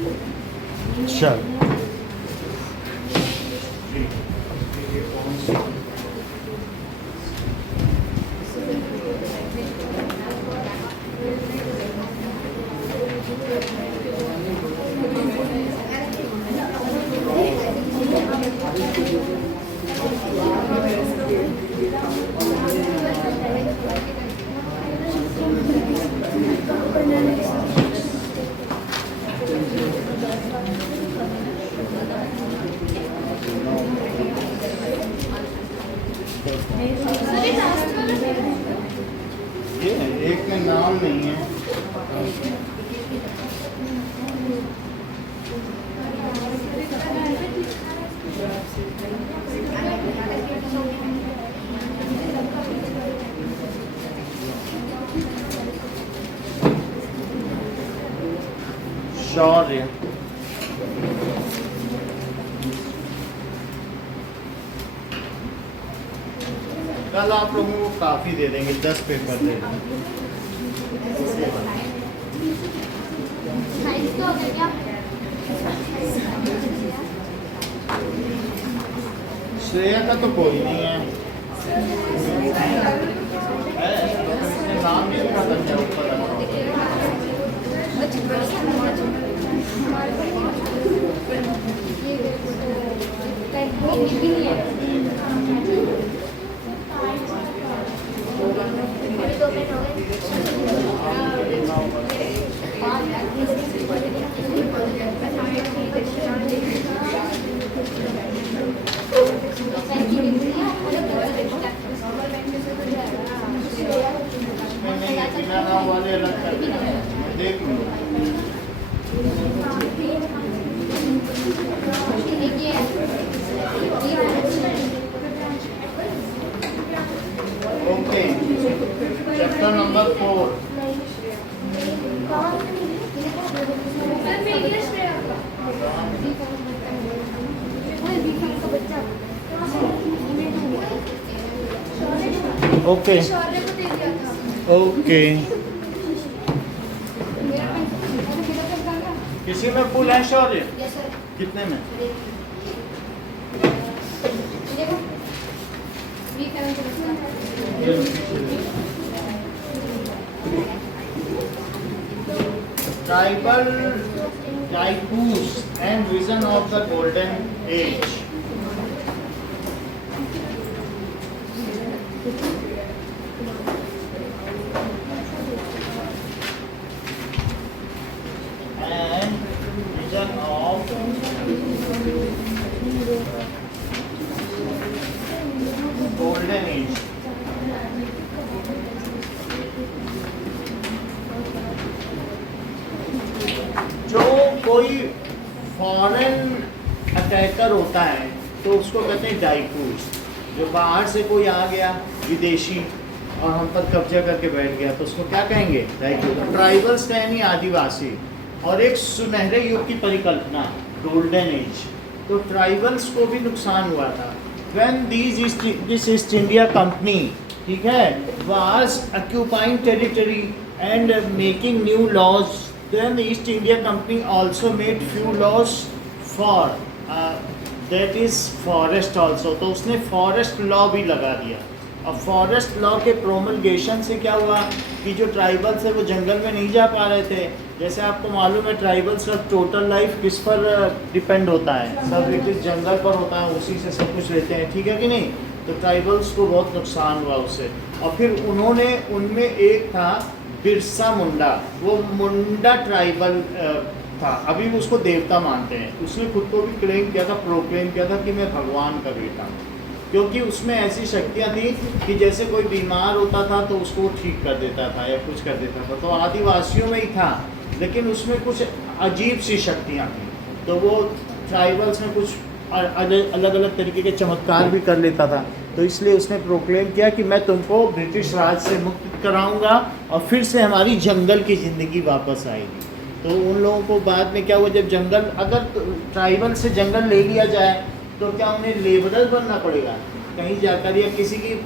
चल ये एक का नाम नहीं है। शौर्य कल आप लोगों को काफ़ी दे देंगे, 10 पेपर दे देंगे। श्रेया का तो कोई नहीं है, इसने नाम नहीं लिखा था क्या ऊपर? वाले अलग कर देख लो। Okay, chapter number 4। Okay okay, किसी में फुल है शौर्य? कितने में? Tribal dikus and vision of the golden age. Golden age जो कोई फॉरेन अटैकर होता है तो उसको कहते हैं डाइकूस। जो बाहर से कोई आ गया विदेशी और हम पर कब्जा करके बैठ गया तो उसको क्या कहेंगे? डाइकूस। ट्राइबल्स यानी आदिवासी, और एक सुनहरे युग की परिकल्पना गोल्डन एज। तो ट्राइबल्स को भी नुकसान हुआ था when this East India Company, ठीक है, was occupying territory and making new laws, then the East India Company also made few laws for that is forest also। तो उसने फॉरेस्ट लॉ भी लगा दिया। अब फॉरेस्ट लॉ के प्रोमलगेशन से क्या हुआ कि जो ट्राइबल्स है वो जंगल में नहीं जा पा रहे थे। जैसे आपको मालूम है ट्राइबल्स का टोटल लाइफ किस पर डिपेंड होता है? सब एक जंगल पर होता है, उसी से सब कुछ लेते हैं, ठीक है कि नहीं? तो ट्राइबल्स को बहुत नुकसान हुआ उससे। और फिर उन्होंने, उनमें एक था बिरसा मुंडा, वो मुंडा ट्राइबल था, अभी भी उसको देवता मानते हैं। उसने खुद को भी क्लेम किया था, प्रोक्लेम किया था कि मैं भगवान का बेटा हूँ, क्योंकि उसमें ऐसी शक्तियाँ थी कि जैसे कोई बीमार होता था तो उसको ठीक कर देता था या कुछ कर देता था। तो आदिवासियों में ही था, लेकिन उसमें कुछ अजीब सी शक्तियाँ थी। तो वो ट्राइबल्स में कुछ अलग अलग तरीके के चमत्कार भी कर लेता था। तो इसलिए उसने प्रोक्लेम किया कि मैं तुमको ब्रिटिश राज से मुक्त कराऊंगा और फिर से हमारी जंगल की ज़िंदगी वापस आएगी। तो उन लोगों को बाद में क्या हुआ, जब जंगल, अगर ट्राइबल से जंगल ले लिया जाए तो क्या उन्हें लेबरर बनना पड़ेगा कहीं जाकर, या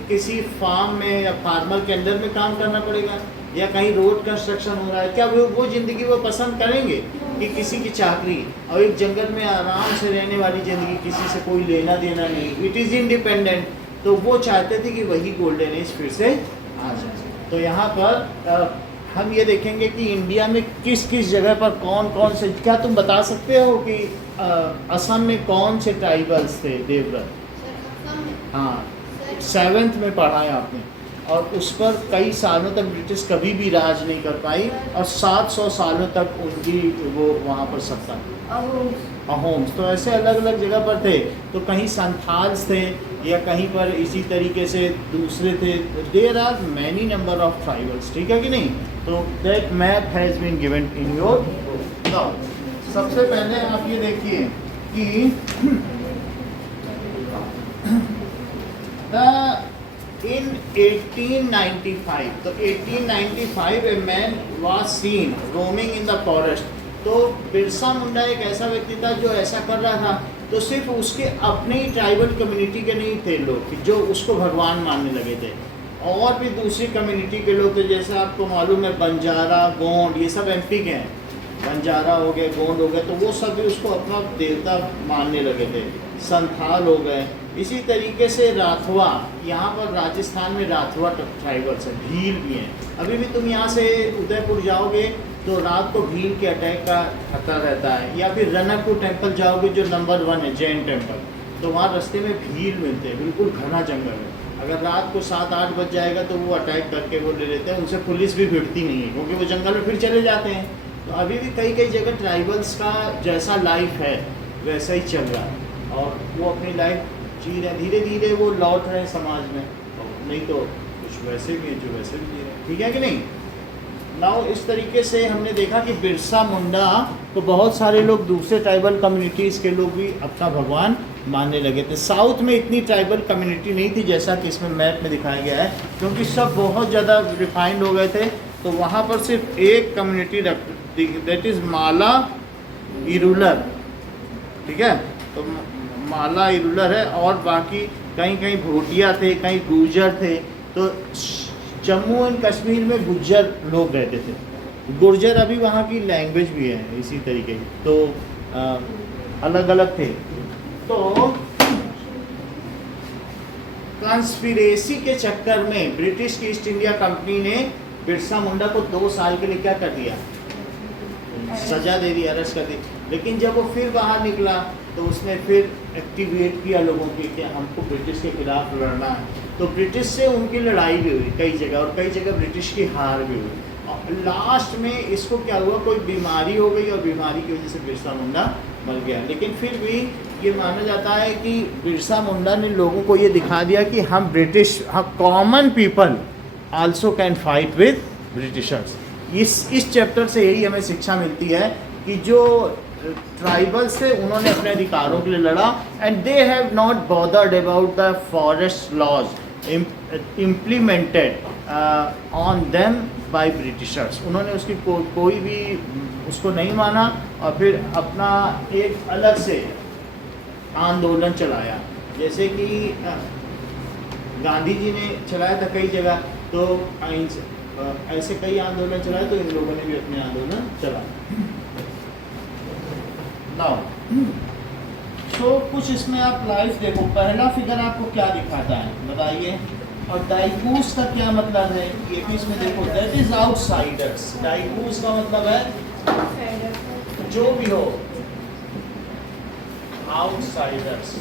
किसी फार्म में या फार्मर के अंडर में काम करना पड़ेगा, या कहीं रोड कंस्ट्रक्शन हो रहा है? क्या वो ज़िंदगी वो पसंद करेंगे? कि किसी की चाकरी और एक जंगल में आराम से रहने वाली ज़िंदगी, किसी से कोई लेना देना नहीं, इट इज़ इंडिपेंडेंट। तो वो चाहते थे कि वही गोल्डन एज फिर से आ जाए। तो यहाँ पर हम ये देखेंगे कि इंडिया में किस किस जगह पर कौन कौन से, क्या तुम बता सकते हो कि असम में कौन से ट्राइबल्स थे देवव्रत? हाँ, 7th में पढ़ा है आपने। और उस पर कई सालों तक ब्रिटिश कभी भी राज नहीं कर पाई और 700 सालों तक उनकी वो वहाँ पर सत्ता। अहोम्स तो ऐसे अलग अलग जगह पर थे। तो कहीं संथाल्स थे या कहीं पर इसी तरीके से दूसरे थे। There are many number of tribals, ठीक है कि नहीं? तो that map has been given in your book. Now सबसे पहले आप ये देखिए कि in 1895, तो 1895 a man was seen roaming in the forest। तो बिरसा मुंडा एक ऐसा व्यक्ति था जो ऐसा कर रहा था। तो सिर्फ उसके अपने ही ट्राइबल कम्युनिटी के नहीं थे लोग जो उसको भगवान मानने लगे थे, और भी दूसरी कम्युनिटी के लोग थे। जैसे आपको मालूम है बंजारा, गोंड, ये सब एमपी के हैं। बंजारा हो गए, गोंड हो गए, तो वो सब भी उसको अपना देवता मानने लगे थे। संथाल हो गए। इसी तरीके से राठवा, यहाँ पर राजस्थान में राठवा ट्राइबल्स हैं, भील भी हैं। अभी भी तुम यहाँ से उदयपुर जाओगे तो रात को भील के अटैक का खतरा रहता है। या फिर रनकपुर टेम्पल जाओगे जो नंबर 1 है, जैन टेम्पल, तो वहाँ रास्ते में भील मिलते हैं, बिल्कुल घना जंगल है। अगर रात को 7-8 बज जाएगा तो वो अटैक करके वो ले लेते हैं। उनसे पुलिस भी भिड़ती नहीं है क्योंकि वो जंगल में फिर चले जाते हैं। तो अभी भी कई कई जगह ट्राइबल्स का जैसा लाइफ है वैसा ही चल रहा है और वो अपनी लाइफ जी रहे हैं। धीरे धीरे वो लौट रहे हैं समाज में, नहीं तो कुछ वैसे भी हैं जो वैसे भी जी रहे हैं, ठीक है कि नहीं? नाउ इस तरीके से हमने देखा कि बिरसा मुंडा को बहुत सारे लोग, दूसरे ट्राइबल कम्युनिटीज़ के लोग भी अपना भगवान मानने लगे थे। साउथ में इतनी ट्राइबल कम्युनिटी नहीं थी जैसा कि इसमें मैप में दिखाया गया है, क्योंकि सब बहुत ज़्यादा रिफाइंड हो गए थे। तो वहाँ पर सिर्फ एक कम्युनिटी, दैट इज़ माला इरुलर, ठीक है? तो माला इरुलर है, और बाकी कहीं कहीं भोटिया थे, कहीं गुर्जर थे। तो जम्मू एंड कश्मीर में गुर्जर लोग रहते थे। गुर्जर अभी वहाँ की लैंग्वेज भी है इसी तरीके की, तो अलग अलग थे। तो कंस्पिरेसी के चक्कर में ब्रिटिश की ईस्ट इंडिया कंपनी ने बिरसा मुंडा को 2 साल के लिए क्या कर दिया? सजा दे दी, अरेस्ट कर दी। लेकिन जब वो फिर बाहर निकला तो उसने फिर एक्टिवेट किया लोगों की कि हमको ब्रिटिश के खिलाफ लड़ना है। तो ब्रिटिश से उनकी लड़ाई भी हुई कई जगह, और कई जगह ब्रिटिश की हार भी हुई। और लास्ट में इसको क्या हुआ, कोई बीमारी हो गई और बीमारी की वजह से बिरसा मुंडा मर गया। लेकिन फिर भी ये माना जाता है कि बिरसा मुंडा ने लोगों को ये दिखा दिया कि हम ब्रिटिश, हम common people also can fight with Britishers. इस चैप्टर से यही हमें शिक्षा मिलती है कि जो ट्राइबल्स थे उन्होंने अपने अधिकारों के लिए लड़ा, and they have not bothered about the forest laws implemented on them by britishers. उन्होंने उसकी कोई भी उसको नहीं माना और फिर अपना एक अलग से आंदोलन चलाया, जैसे कि गांधी जी ने चलाया था कई जगह। तो ऐसे कई आंदोलन चलाए, तो इन लोगों ने भी अपने आंदोलन चलाया। नाउ सो कुछ इसमें आप लाइफ देखो। पहला फिगर आपको क्या दिखाता है बताइए? और डाइकूस का क्या मतलब है ये भी इसमें देखो, दैट इज आउटसाइडर्स। डाइकूस का मतलब है जो भी हो, आउटसाइडर्स।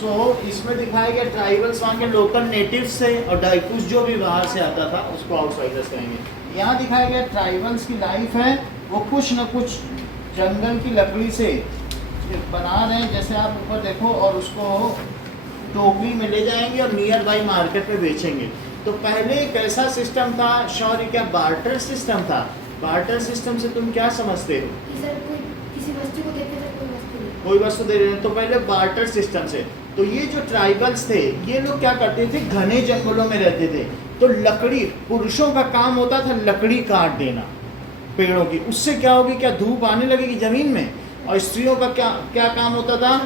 सो इसमें दिखाया गया ट्राइबल्स वहाँ के लोकल नेटिव्स थे, और डाइकूस जो भी बाहर से आता था उसको आउटसाइडर्स कहेंगे। यहाँ दिखाया गया ट्राइबल्स की लाइफ है, वो कुछ न कुछ जंगल की लकड़ी से बना रहे हैं, जैसे आप ऊपर देखो, और उसको टोकरी में ले जाएंगे और नियर बाई मार्केट में बेचेंगे। तो पहले एक ऐसा सिस्टम था, शौर्य, क्या बार्टर सिस्टम था? बार्टर सिस्टम से तुम क्या समझते हो? किसी वस्तु को देते थे, कोई वस्तु दे रहे हैं, तो पहले बार्टर सिस्टम से। तो ये जो ट्राइबल्स थे, ये लोग क्या करते थे, घने जंगलों में रहते थे। तो लकड़ी, पुरुषों का काम होता था लकड़ी काट देना पेड़ों की। उससे क्या होगी, क्या धूप आने लगेगी जमीन में? और स्त्रियों का क्या काम होता था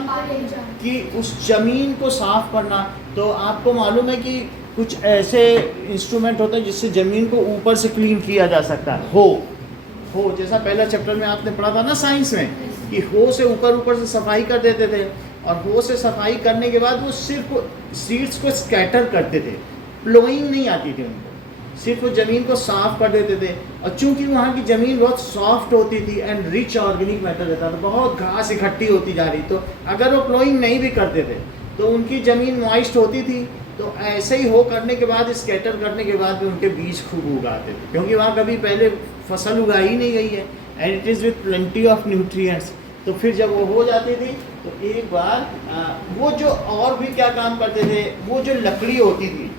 कि उस जमीन को साफ करना। तो आपको मालूम है कि कुछ ऐसे इंस्ट्रूमेंट होते हैं जिससे ज़मीन को ऊपर से क्लीन किया जा सकता है। हो हो, जैसा पहला चैप्टर में आपने पढ़ा था ना साइंस में, कि हो से ऊपर से सफाई कर देते थे, और हो से सफाई करने के बाद वो सिर्फ सीड्स को स्कैटर करते थे, प्लोइंग नहीं आती थी उनको, सिर्फ वो ज़मीन को साफ कर देते थे। और चूंकि वहाँ की ज़मीन बहुत सॉफ्ट होती थी एंड रिच ऑर्गेनिक मैटर रहता था, बहुत घास इकट्ठी होती जा रही, तो अगर वो प्लोइंग नहीं भी करते थे तो उनकी ज़मीन मॉइस्ट होती थी, तो ऐसे ही हो करने के बाद, स्कैटर करने के बाद भी उनके बीज खूब उगाते थे, क्योंकि वहाँ कभी पहले फसल उगाई ही नहीं गई है, and it is with plenty of nutrients. तो फिर जब वो हो जाती थी तो एक बार वो जो और भी क्या काम करते थे, वो जो लकड़ी होती थी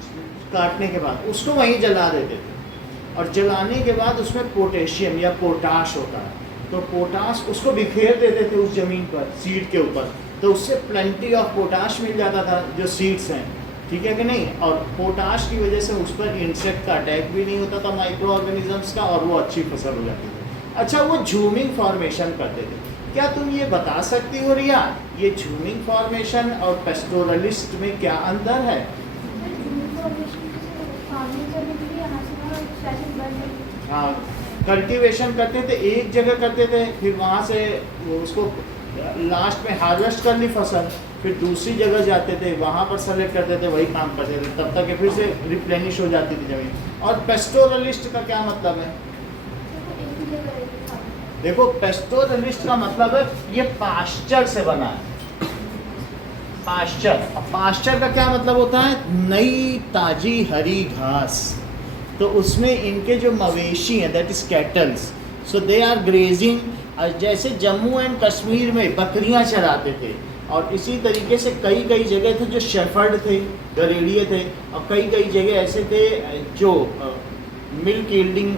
काटने के बाद उसको वहीं जला देते थे, और जलाने के बाद उसमें पोटेशियम या पोटाश होता है, तो पोटाश उसको बिखेर देते थे उस ज़मीन पर सीड के ऊपर, तो उससे प्लेंटी ऑफ पोटाश मिल जाता था जो सीड्स हैं, ठीक है कि नहीं। और पोटाश की वजह से उस पर इंसेक्ट का अटैक भी नहीं होता था, माइक्रो ऑर्गेनिजम्स का, और वो अच्छी फसल हो जाती थी। अच्छा, वो झूमिंग फॉर्मेशन करते थे। क्या तुम ये बता सकती हो रिया, ये झूमिंग फॉर्मेशन और पेस्टोरलिस्ट में क्या अंतर है? हाँ, कल्टीवेशन करते थे, एक जगह करते थे, फिर वहाँ से उसको लास्ट में हार्वेस्ट कर ली फसल, फिर दूसरी जगह जाते थे, वहाँ पर सेलेक्ट करते थे, वही काम करते थे, तब तक फिर से रिप्लेनिश हो जाती थी ज़मीन। और पेस्टोरलिस्ट का क्या मतलब है? देखो, पेस्टोरलिस्ट का मतलब है ये पास्चर से बना है, पास्चर। और पास्चर का क्या मतलब होता है? नई ताजी हरी घास। तो उसमें इनके जो मवेशी हैं, that is cattles, so they are grazing. जैसे जम्मू एंड कश्मीर में बकरियां चराते थे, और इसी तरीके से कई कई जगह थे जो शेफर्ड थे, गरेड़िए थे, और कई कई जगह ऐसे थे जो मिल्क यील्डिंग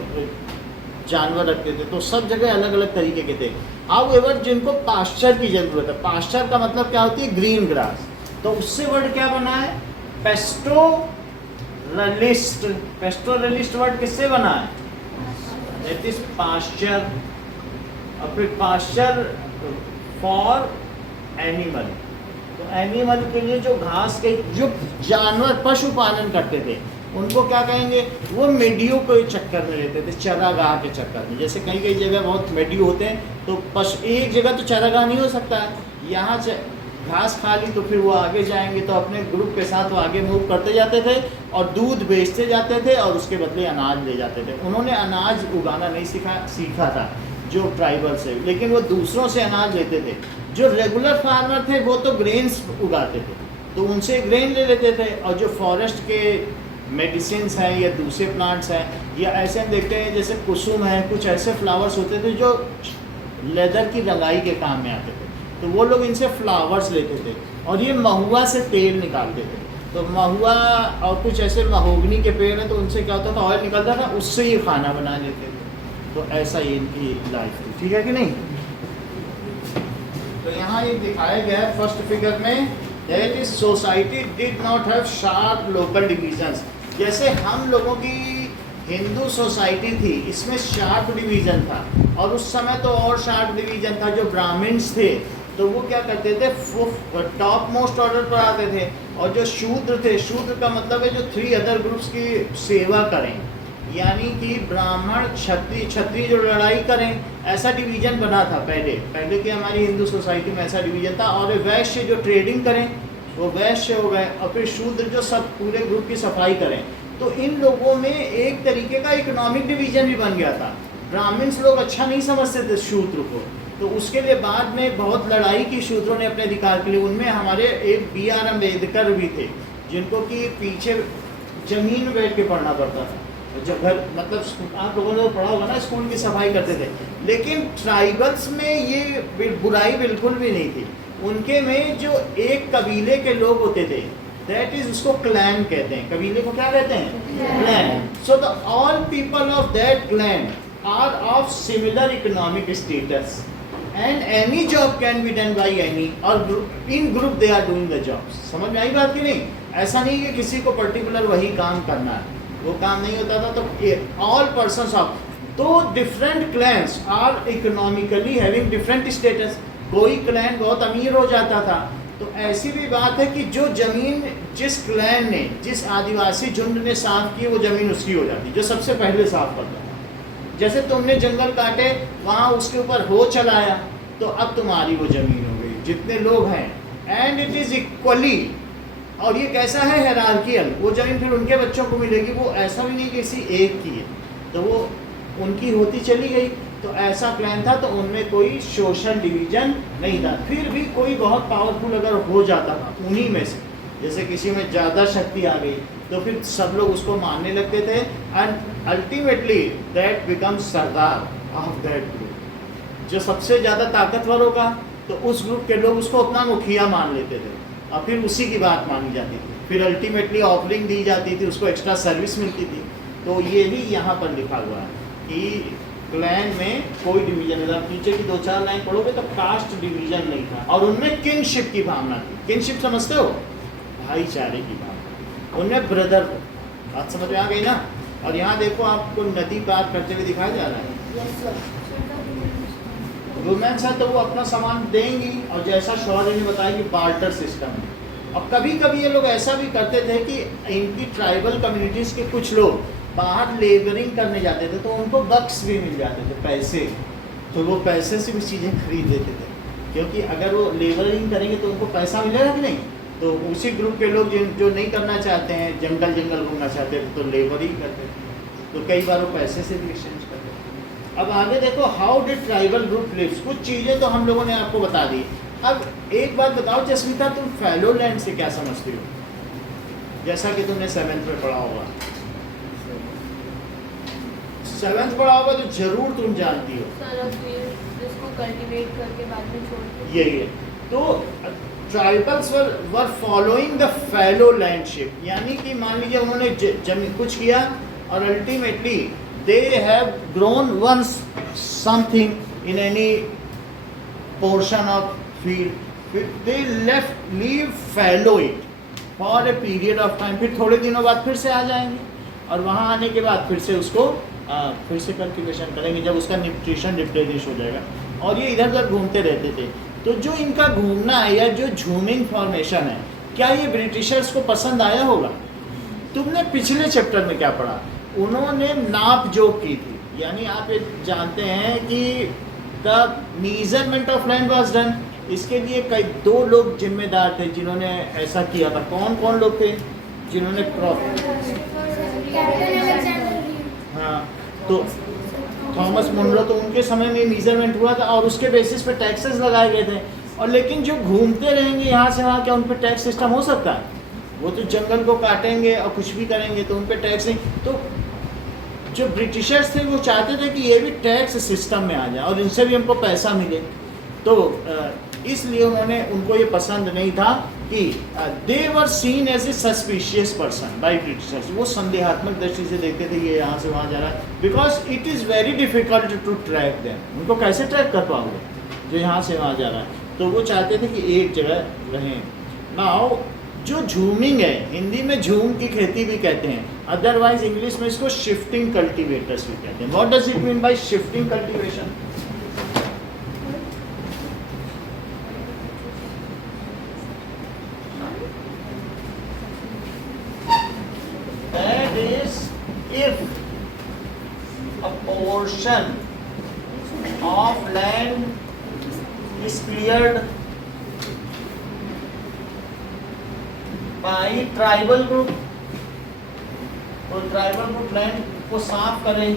जानवर रखते थे, तो सब जगह अलग अलग तरीके के थे। हाउएवर जिनको पास्चर की ज़रूरत है, पास्चर का मतलब क्या होती है? Green grass. तो उससे वर्ड क्या बना है? पेस्टोरलिस्ट। पेस्टोरलिस्ट वर्ड किससे बना है? That is pasture. और फिर पास्चर फॉर एनिमल, तो एनिमल के लिए जो घास के जो जानवर पशुपालन करते थे उनको क्या कहेंगे? वो मेडियो के चक्कर में लेते थे, चरागाह के चक्कर में। जैसे कई कई जगह बहुत मेडियो होते हैं, तो पशु एक जगह तो चरागाह नहीं हो सकता है, यहाँ से घास खा ली तो फिर वो आगे जाएंगे, तो अपने ग्रुप के साथ वो आगे मूव करते जाते थे और दूध बेचते जाते थे, और उसके बदले अनाज ले जाते थे। उन्होंने अनाज उगाना नहीं सीखा था जो ट्राइबल से, लेकिन वो दूसरों से अनाज लेते थे। जो रेगुलर फार्मर थे वो तो ग्रेन्स उगाते थे, तो उनसे ग्रेन ले लेते थे, और जो फॉरेस्ट के मेडिसिन्स हैं या दूसरे प्लांट्स हैं, या ऐसे हम देखते हैं जैसे कुसुम है, कुछ ऐसे फ्लावर्स होते थे जो लेदर की रंगाई के काम में आते थे, तो वो लोग इनसे फ्लावर्स लेते थे। और ये महुआ से तेल निकालते थे, तो महुआ और कुछ ऐसे महोगनी के पेड़ हैं, तो उनसे क्या होता था? ऑयल निकलता था, उससे ये खाना बना लेते थे। तो ऐसा ही इनकी लाइफ थी, ठीक है कि नहीं। तो यहाँ ये दिखाया गया है फर्स्ट फिगर में, that is society did not have sharp local divisions. जैसे हम लोगों की हिंदू सोसाइटी थी, इसमें शार्प डिवीजन था, और उस समय तो और शार्प डिवीजन था। जो ब्राह्मण्स थे तो वो क्या करते थे? टॉप मोस्ट ऑर्डर पर आते थे, और जो शूद्र थे, शूद्र का मतलब है जो 3 अदर ग्रुप्स की सेवा करें, यानी कि ब्राह्मण, क्षत्रिय जो लड़ाई करें, ऐसा डिवीजन बना था पहले की हमारी हिंदू सोसाइटी में ऐसा डिवीजन था। और वैश्य जो ट्रेडिंग करें वो वैश्य हो गए, और फिर शूद्र जो सब पूरे ग्रुप की सफाई करें। तो इन लोगों में एक तरीके का इकोनॉमिक डिवीजन भी बन गया था। ब्राह्मण्स लोग अच्छा नहीं समझते थे शूद्र को, तो उसके लिए बाद में बहुत लड़ाई की शूद्रों ने अपने अधिकार के लिए। उनमें हमारे एक B.R. अम्बेडकर भी थे, जिनको कि पीछे जमीन में बैठ के पढ़ना पड़ता था। जब घर मतलब आप लोगों ने पढ़ा होगा ना, स्कूल की सफाई करते थे। लेकिन ट्राइबल्स में ये बुराई बिल्कुल भी नहीं थी। उनके में जो एक कबीले के लोग होते थे, दैट इज उसको क्लैन कहते हैं। कबीले को क्या कहते हैं? Clan. So the all people of that clan are of similar economic status, and any job can be done by any, और in group they are doing the jobs. समझ में आई बात की नहीं? ऐसा नहीं कि किसी को पर्टिकुलर वही काम करना है, वो काम नहीं होता था। तो ऑल पर्सन्स ऑफ, तो different clans are economically having different status. कोई क्लैन बहुत अमीर हो जाता था, तो ऐसी भी बात है कि जो ज़मीन जिस क्लैन ने, जिस आदिवासी झुंड ने साफ की, वो ज़मीन उसकी हो जाती, जो सबसे पहले साफ करता था। जैसे तुमने जंगल काटे, वहाँ उसके ऊपर हो चलाया, तो अब तुम्हारी वो जमीन हो गई, जितने लोग हैं। एंड इट इज इक्वली, और ये कैसा है, हायरार्कियल। वो जमीन फिर उनके बच्चों को मिलेगी, वो ऐसा भी नहीं कि किसी एक की है, तो वो उनकी होती चली गई। तो ऐसा प्लान था, तो उनमें कोई सोशल डिवीजन नहीं था। फिर भी कोई बहुत पावरफुल अगर हो जाता था उन्हीं में से, जैसे किसी में ज़्यादा शक्ति आ गई, तो फिर सब लोग उसको मानने लगते थे, and ultimately that becomes Sardar of that group. जो सबसे ज़्यादा ताकतवर होगा, तो उस ग्रुप के लोग उसको अपना मुखिया मान लेते थे, और फिर उसी की बात मानी जाती थी। फिर अल्टीमेटली ऑफरिंग दी जाती थी, उसको एक्स्ट्रा सर्विस मिलती थी। तो ये भी यहाँ पर लिखा हुआ है कि क्लैन में कोई डिवीजन नहीं था। पीछे की 2-4 लाइन पढ़ोगे तो कास्ट डिवीजन नहीं था, और उनमें किनशिप की भावना थी। किनशिप समझते हो, भाईचारे की भावना। उनमें ब्रदर, बात समझ में आ गई ना। और यहाँ देखो आपको नदी पार करते हुए दिखाया जा रहा है। Yes sir. वुमेन्स है तो वो अपना सामान देंगी, और जैसा शौर्य ने बताया कि बार्टर सिस्टम है। और कभी कभी ये लोग ऐसा भी करते थे कि इनकी ट्राइबल कम्युनिटीज़ के कुछ लोग बाहर लेबरिंग करने जाते थे, तो उनको बक्स भी मिल जाते थे, पैसे। तो वो पैसे से भी चीज़ें खरीद लेते थे, क्योंकि अगर वो लेबरिंग करेंगे तो उनको पैसा मिलेगा कि नहीं। तो उसी ग्रुप के लोग जो नहीं करना चाहते हैं, जंगल जंगल घूमना चाहते थे, तो लेबरिंग करते थे। तो कई बार वो पैसे से भी एक्सचेंज करते थे। अब आगे देखो, how did tribal group lives. कुछ चीज़ें तो हम लोगों ने आपको बता दी। अब एक बात बताओ जसमीता, तुम फैलो लैंड से क्या समझती हो, जैसा कि तुमने 7th में पढ़ा होगा। 7th पढ़ा होगा तो जरूर तुम जानती हो। जिसको कल्टीवेट करके बाद में छोड़ के यही है। तो tribals were following the fallow landship, यानी कि मान लीजिए उन्होंने जमीन कुछ किया, और ultimately they have grown once something in any portion of field, they leave fallow it for a period of time. फिर थोड़े दिनों बाद फिर से आ जाएंगे, और वहाँ आने के बाद फिर से उसको फिर से कल्टिवेशन करेंगे, जब उसका न्यूट्रिशन रिप्लेनिश हो जाएगा। और ये इधर उधर घूमते रहते थे। तो जो इनका घूमना है, या जो झूमिंग फॉर्मेशन है, क्या ये ब्रिटिशर्स को पसंद आया होगा। तुमने पिछले चैप्टर में क्या पढ़ा, उन्होंने नाप जोक की थी, यानी आप ये जानते हैं कि the measurement of land was done. इसके लिए कई 2 लोग जिम्मेदार थे जिन्होंने ऐसा किया था। कौन कौन लोग थे जिन्होंने हाँ, तो थॉमस मुनरो, तो उनके समय में मेजरमेंट हुआ था, और उसके बेसिस पे टैक्सेस लगाए गए थे। और लेकिन जो घूमते रहेंगे यहाँ से वहाँ, क्या उन पर टैक्स सिस्टम हो सकता है। वो तो जंगल को काटेंगे और कुछ भी करेंगे, तो उन पर टैक्स नहीं। तो जो ब्रिटिशर्स थे वो चाहते थे कि ये भी टैक्स सिस्टम में आ जाए, और इनसे भी हमको पैसा मिले। तो इसलिए उनको ये पसंद नहीं था कि they were seen as a suspicious person by britishers. वो संदेहात्मक दृष्टि से देखते थे ये यहाँ से वहाँ जा रहा है, because it is very difficult to track them. उनको कैसे ट्रैक कर पाओगे जो यहाँ से वहाँ जा रहा है। तो वो चाहते थे कि एक जगह रहें। नाउ जो झूमिंग है, हिंदी में झूम की खेती भी कहते हैं, अदरवाइज इंग्लिश में इसको शिफ्टिंग कल्टीवेटर्स भी कहते हैं। What does it mean by shifting cultivation? That is, if a portion of land is cleared by tribal group, तो ट्राइबल ग्रुप लैंड को साफ करें,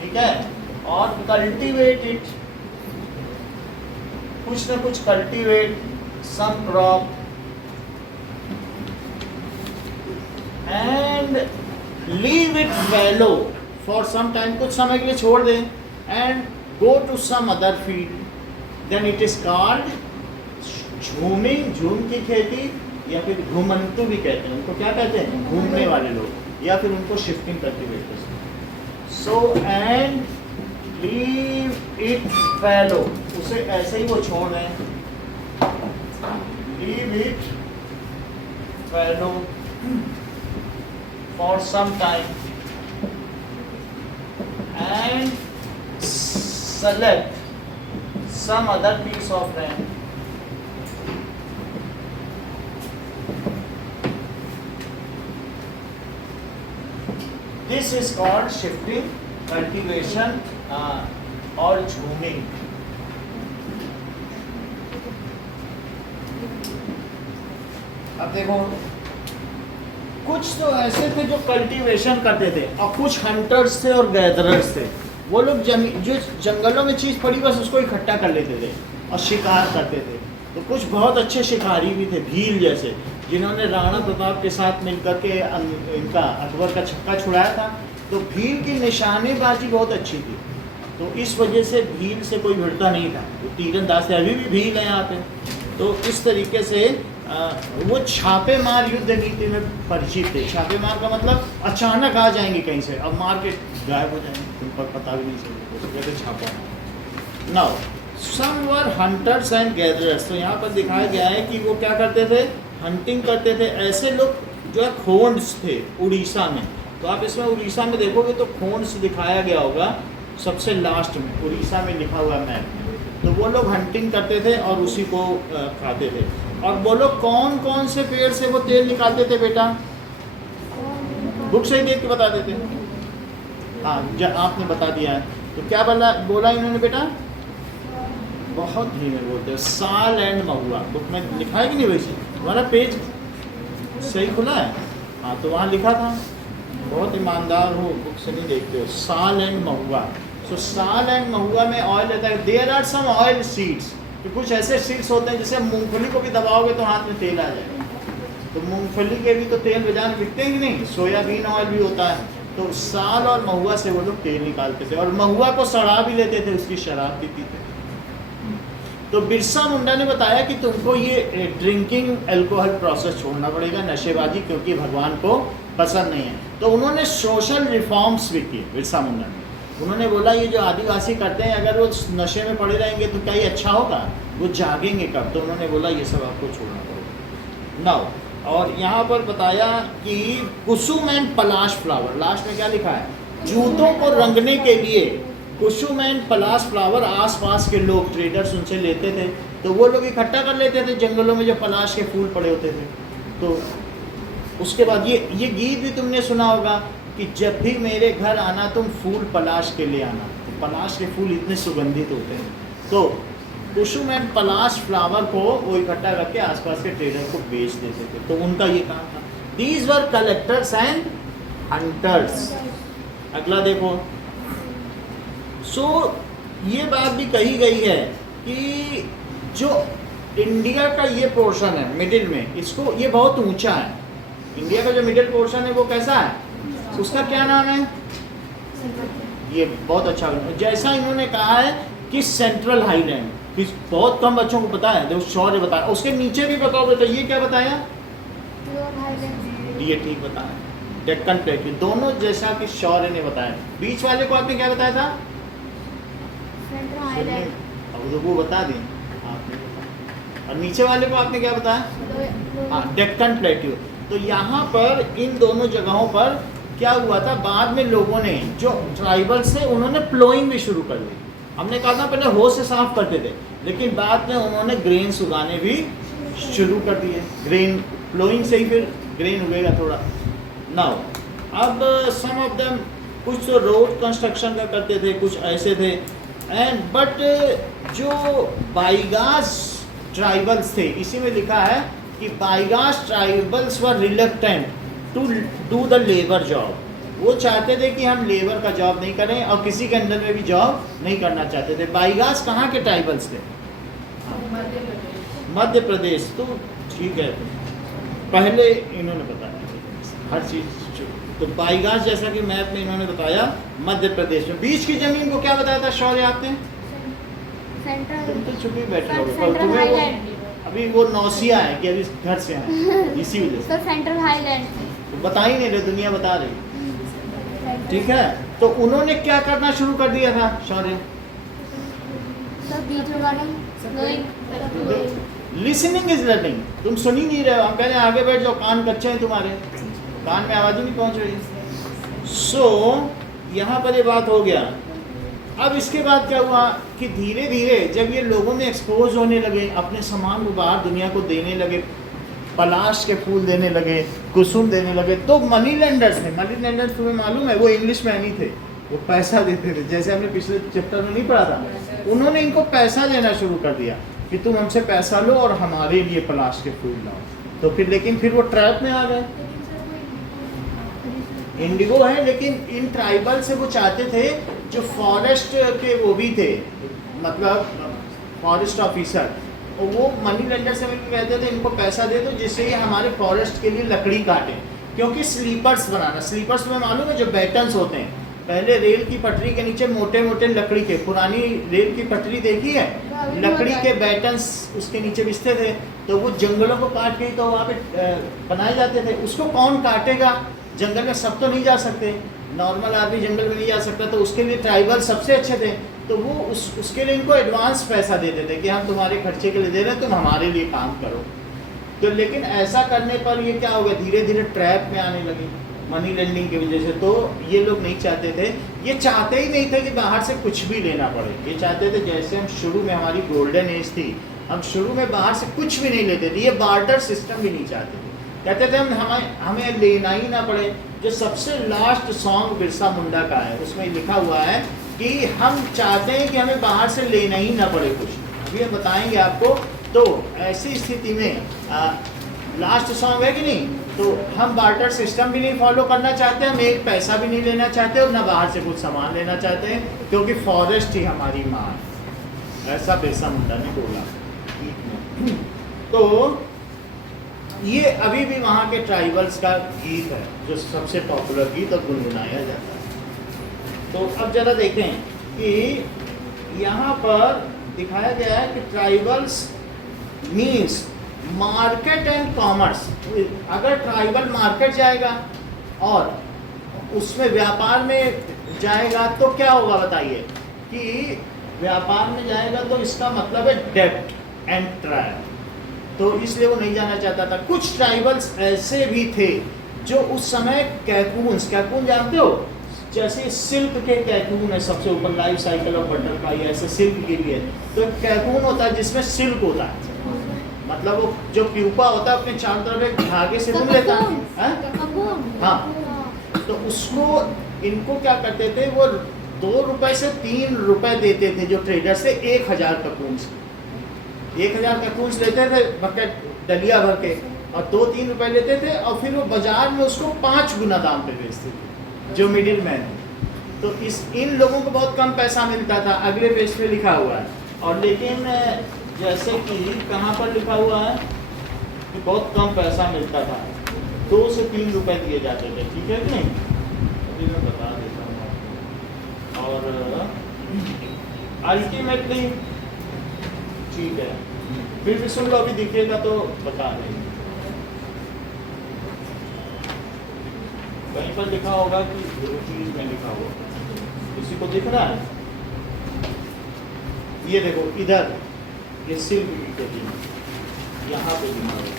ठीक है, और कल्टीवेट इट, कुछ ना कुछ cultivate, some crop, and leave it fallow for some time, कुछ समय के लिए छोड़ दें, and go to some other field, then it is called jhuming. झूम की खेती, या फिर घुमंतु भी कहते हैं उनको। क्या कहते हैं? घूमने वाले लोग, या फिर उनको shifting cultivators. So and leave it fallow, उसे ऐसे ही वो छोड़ दें, leave it fallow for some time and select some other piece of land this is called shifting, cultivation और झूमिंग। अब देखो, कुछ तो ऐसे थे जो कल्टीवेशन करते थे और कुछ हंटर्स थे और गैदरर्स थे। वो लोग जो जंगलों में चीज़ पड़ी बस उसको इकट्ठा कर लेते थे और शिकार करते थे। तो कुछ बहुत अच्छे शिकारी भी थे, भील जैसे, जिन्होंने राणा प्रताप के साथ मिलकर के इनका अकबर का छक्का छुड़ाया था। तो भील की निशानेबाजी बहुत अच्छी थी, तो इस वजह से भील से कोई भिड़ता नहीं था। वो तीरंदाज थे, अभी भी भील हैं यहाँ पे। तो इस तरीके से वो छापेमार युद्ध नीति में परिचित थे। छापेमार का मतलब अचानक आ जाएंगे कहीं से, अब मार के गायब हो जाएंगे, तुम पर पता भी नहीं चलेगा, उसको कहते छापा। Now some were hunters and gatherers. तो यहाँ पर दिखाया गया है कि वो क्या करते थे, हंटिंग करते थे। ऐसे लोग जो है खोंड्स थे उड़ीसा में। तो आप इसमें उड़ीसा में देखोगे तो खोंड्स दिखाया गया होगा सबसे लास्ट में, उड़ीसा में लिखा हुआ मैप में। तो वो लोग हंटिंग करते थे और उसी को खाते थे। और बोलो कौन कौन से पेड़ से वो तेल निकालते थे बेटा? बुक से ही देख के बता देते। हाँ, जब आपने बता दिया है तो क्या बोला इन्होंने बेटा? बहुत धीमे बोलते हैं, साल एंड महुआ। बुक में लिखा है कि नहीं? वैसे तुम्हारा पेज सही खुला है? हाँ, तो वहाँ लिखा था। बहुत ईमानदार हो, बुक से नहीं देखते हो। साल एंड महुआ। सो साल एंड महुआ में ऑयल रहता है। There are some oil seeds, तो कुछ ऐसे सीड्स होते हैं जैसे मूंगफली को भी दबाओगे तो हाथ में तेल आ जाएगा। तो मूंगफली के भी तो तेल बाजार बिकते हैं कि नहीं? सोयाबीन ऑयल भी होता है। तो साल और महुआ से वो लोग तेल निकालते थे और महुआ को सड़ा भी लेते थे, उसकी शराब भी पीते थे। तो बिरसा मुंडा ने बताया कि तुमको ये ड्रिंकिंग अल्कोहल प्रोसेस छोड़ना पड़ेगा, नशेबाजी, क्योंकि भगवान को पसंद नहीं है। तो उन्होंने सोशल रिफॉर्म्स भी किए बिरसा मुंडा ने। उन्होंने बोला ये जो आदिवासी करते हैं, अगर वो नशे में पड़े रहेंगे तो क्या ये अच्छा होगा? वो जागेंगे कब? तो उन्होंने बोला ये सब आपको छोड़ना पड़ेगा। नाउ, और यहाँ पर बताया कि कुसुम एंड पलाश फ्लावर, लास्ट में क्या लिखा है? जूतों को रंगने के लिए कुसुम एंड पलाश फ्लावर आसपास के लोग, ट्रेडर्स उनसे लेते थे। तो वो लोग इकट्ठा कर लेते थे जंगलों में जो पलाश के फूल पड़े होते थे। तो उसके बाद ये गीत भी तुमने सुना होगा कि जब भी मेरे घर आना तुम फूल पलाश के लिए आना। तो पलाश के फूल इतने सुगंधित होते हैं। तो कुसुम एंड पलाश फ्लावर को वो इकट्ठा करके आसपास के ट्रेडर को बेच देते थे। तो उनका ये काम था। These were collectors and hunters. अगला देखो। सो ये बात भी कही गई है कि जो इंडिया का ये पोर्शन है मिडिल में, इसको ये बहुत ऊंचा है। इंडिया का जो मिडिल पोर्शन है वो कैसा है? उसका क्या नाम है? ये बहुत अच्छा, जैसा इन्होंने कहा है कि सेंट्रल हाईलैंड, बहुत कम बच्चों को पता है, देखो शौर्य बताया। उसके नीचे भी बताओ बेटा, ये क्या बताया? ये ठीक बताया, डेक्कन प्लेट्यू, दोनों जैसा कि शौर्य ने बताया। बीच वाले को आपने क्या बताया था? अब तो वो बता दी आपने। और नीचे वाले को आपने क्या बताया? हाँ, डेक्कन प्लेट्यू। तो यहाँ पर इन दोनों जगहों पर क्या हुआ था, बाद में लोगों ने जो ट्राइबल्स थे उन्होंने प्लोइंग भी शुरू कर दी। हमने कहा था पहले होश से साफ करते थे, लेकिन बाद में उन्होंने ग्रेन्स उगाने भी शुरू कर दिए। ग्रेन प्लोइंग से ही फिर ग्रेन उगेगा थोड़ा। नाउ अब सम ऑफ देम, कुछ तो रोड कंस्ट्रक्शन का करते थे, कुछ ऐसे थे। एंड बट जो बाइगास ट्राइबल्स थे, इसी में लिखा है कि Baigas tribals were reluctant to do the labour job. वो चाहते थे कि हम लेबर का जॉब नहीं करें और किसी के अंडर में भी जॉब नहीं करना चाहते थे। बाइगास कहाँ के ट्राइबल्स थे? मध्य प्रदेश। तो ठीक है, पहले इन्होंने बताया हर चीज़। तो बाइगास जैसा कि मैप में इन्होंने बताया मध्य प्रदेश में। बीच की जमीन को क्या बताया था शौर्य आपने? तुम तो चुप ही बैठे हो, अभी वो नौसिया है कि अभी घर से आए, इसी वजह से। सेंट्रल हाईलैंड तो बता ही नहीं रहे, दुनिया बता रही। ठीक है, तो उन्होंने क्या करना शुरू कर दिया था शौर्य? Listening is learning. तुम सुन ही नहीं रहे हो, हम कह रहे हैं आगे बैठ जाओ, कान कच्चे हैं तुम्हारे, कान में आवाज ही नहीं पहुंच रही। सो यहाँ पर ये बात हो गया। अब इसके बाद क्या हुआ कि धीरे धीरे जब ये लोगों में एक्सपोज होने लगे, अपने सामान को बाहर दुनिया को देने लगे, पलाश के फूल देने लगे, कुसुम देने लगे। तो मनी लेंडर्स थे। मनी लेंडर्स तुम्हें मालूम है वो इंग्लिश मैन ही थे, वो पैसा देते थे, जैसे हमने पिछले चैप्टर में नहीं पढ़ा था। उन्होंने इनको पैसा देना शुरू कर दिया कि तुम हमसे पैसा लो और हमारे लिए पलाश के फूल लाओ। तो फिर लेकिन फिर वो ट्रैप में आ गए। इंडिगो है, लेकिन इन ट्राइबल से वो चाहते थे जो फॉरेस्ट के वो भी थे, मतलब फॉरेस्ट ऑफिसर, और वो मनी लेंडर से मिलकर कहते थे इनको पैसा दे दो जिससे ये हमारे फॉरेस्ट के लिए लकड़ी काटें, क्योंकि स्लीपर्स बनाना। स्लीपर्स में मालूम है जो बैटन्स होते हैं, पहले रेल की पटरी के नीचे मोटे मोटे लकड़ी के, पुरानी रेल की पटरी देखी है, लकड़ी के बैटन्स उसके नीचे बिछते थे। तो वो जंगलों को काट के तो वहाँ पे बनाए जाते थे। उसको कौन काटेगा, जंगल में सब तो नहीं जा सकते, नॉर्मल आदमी जंगल में नहीं जा सकता, तो उसके लिए ट्राइबल सबसे अच्छे थे। तो वो उसके लिए इनको एडवांस पैसा दे देते कि हम तुम्हारे खर्चे के लिए दे रहे हैं, तुम हमारे लिए काम करो। तो लेकिन ऐसा करने पर ये क्या हो गया, धीरे धीरे ट्रैप में आने लगी मनी लेंडिंग की वजह से। तो ये लोग नहीं चाहते थे, ये चाहते ही नहीं थे कि बाहर से कुछ भी लेना पड़े। ये चाहते थे जैसे हम शुरू में, हमारी गोल्डन एज थी, हम शुरू में बाहर से कुछ भी नहीं लेते थे, ये बार्टर सिस्टम भी नहीं चाहते थे। कहते थे हमें लेना ही ना पड़े। जो सबसे लास्ट सॉन्ग बिरसा मुंडा का है उसमें लिखा हुआ है कि हम चाहते हैं कि हमें बाहर से लेना ही ना पड़े कुछ। अभी हम बताएंगे आपको। तो ऐसी स्थिति में लास्ट सॉन्ग है कि नहीं, तो हम बार्टर सिस्टम भी नहीं फॉलो करना चाहते, हम एक पैसा भी नहीं लेना चाहते और ना बाहर से कुछ सामान लेना चाहते हैं, क्योंकि फॉरेस्ट ही हमारी माँ है, ऐसा बिरसा मुंडा ने बोला। तो ये अभी भी वहाँ के ट्राइबल्स का गीत है जो सबसे पॉपुलर गीत और गुनगुनाया जाता है। तो अब ज़रा देखें कि यहाँ पर दिखाया गया है कि tribals means market and commerce. अगर ट्राइबल मार्केट जाएगा और उसमें व्यापार में जाएगा तो क्या होगा बताइए, कि व्यापार में जाएगा तो इसका मतलब है डेब्ट एंड ट्रायल, तो इसलिए वो नहीं जाना चाहता था। कुछ ट्राइबल्स ऐसे भी थे जो उस समय कैकून जानते हो, जैसे सिल्क के कैकून है सबसे ऊपर, लाइफ साइकिल ऑफ बटरफ्लाई, ऐसे सिल्क के लिए तो कैकून होता है जिसमें सिल्क होता है, मतलब वो जो प्यूपा होता है अपने चारों तरफ एक धागे से बुन लेता है। हाँ, तो उसको इनको क्या करते थे, वो 2 रुपए से 3 रुपए देते थे जो ट्रेडर से 1000 ककून्स। 1000 ककून्स लेते थे बकेट डलिया भर के और 2-3 रुपए लेते थे, और फिर वो बाजार में उसको 5 गुना दाम पे बेचते थे जो मिडिल मैन। तो इन लोगों को बहुत कम पैसा मिलता था। अगले पेज पे लिखा हुआ है, और लेकिन जैसे कि कहाँ पर लिखा हुआ है कि बहुत कम पैसा मिलता था, 2 से 3 रुपए दिए जाते थे, ठीक है कि नहीं, अभी मैं बता देता हूँ। और अल्टीमेटली ठीक है, फिर भी सुन लो, अभी दिखेगा तो बता देंगे। कहीं पर लिखा होगा कि चीज में लिखा होगा, किसी को दिख रहा है? ये देखो इधर, ये सिल्क की कटिंग यहाँ पे लिखा होगा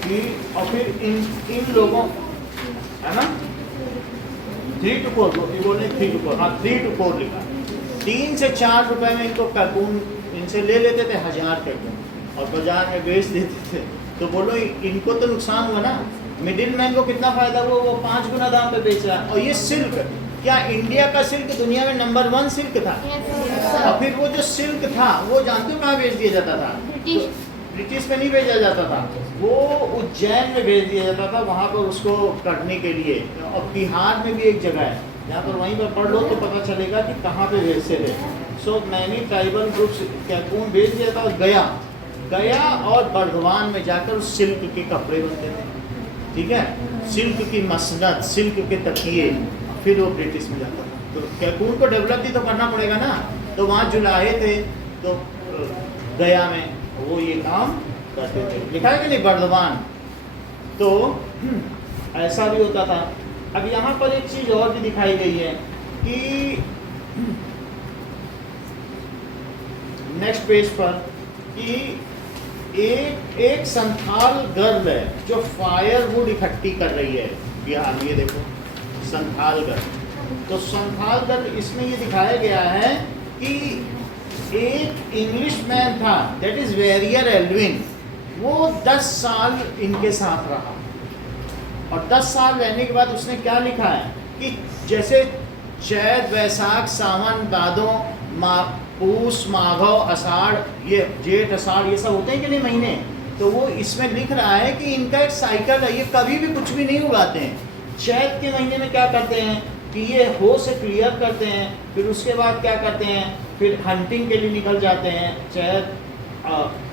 कि, और फिर इन लोगों है ना 3 to 4, ये बोले 3 to 4, हाँ 3 to 4 लिखा, 3 से 4 रुपए में इनको कैकून इनसे ले लेते थे 1000 कैकून और बाजार में बेच देते थे। तो बोलो इनको तो नुकसान हुआ ना, मिडिल मैन को कितना फायदा हुआ, वो 5 गुना दाम पे बेच रहा है। और ये सिल्क, क्या इंडिया का सिल्क दुनिया में नंबर 1 सिल्क था? और फिर वो जो सिल्क था वो जानते हो कहाँ बेच दिया जाता था? ब्रिटिश में नहीं भेजा जाता था, वो उज्जैन में भेज दिया जाता था, वहाँ पर उसको करने के लिए। और बिहार में भी एक जगह है जहाँ पर, वहीं पर पढ़ लो तो पता चलेगा कि कहाँ पे भेजते थे। सो मैनी ट्राइबल ग्रुप्स कैकून भेज दिया था, और गया और बर्धवान में जाकर उस सिल्क के कपड़े बनते थे, ठीक है, सिल्क की मसनद, सिल्क के तकिए, फिर वो ब्रिटिश में जाता था। तो कैकून को डेवलप भी तो करना पड़ेगा ना, तो वहाँ जुलाहे थे, तो गया में वो ये काम करते थे। लिखा है कि नहीं, बर्धवान। तो ऐसा भी होता था। अब यहाँ पर एक चीज़ और भी दिखाई गई है कि नेक्स्ट पेज पर, कि एक संथाल गर्ल है जो फायरवुड इकट्ठी कर रही है बिहार में। ये देखो संथाल गर्ल। तो संथाल गर्ल, इसमें ये दिखाया गया है कि एक इंग्लिश मैन था, दैट इज वेरियर एल्विन। वो 10 साल इनके साथ रहा, और 10 साल रहने के बाद उसने क्या लिखा है कि जैसे चैत वैशाख सावन भादों पूस माघव अषाढ़, ये जेठ अषाढ़, ये सब होते हैं कि नहीं महीने, तो वो इसमें लिख रहा है कि इनका एक साइकिल है, ये कभी भी कुछ भी नहीं उगाते हैं। चैत के महीने में क्या करते हैं कि ये हो से क्लियर करते हैं, फिर उसके बाद क्या करते हैं, फिर हंटिंग के लिए निकल जाते हैं, चैत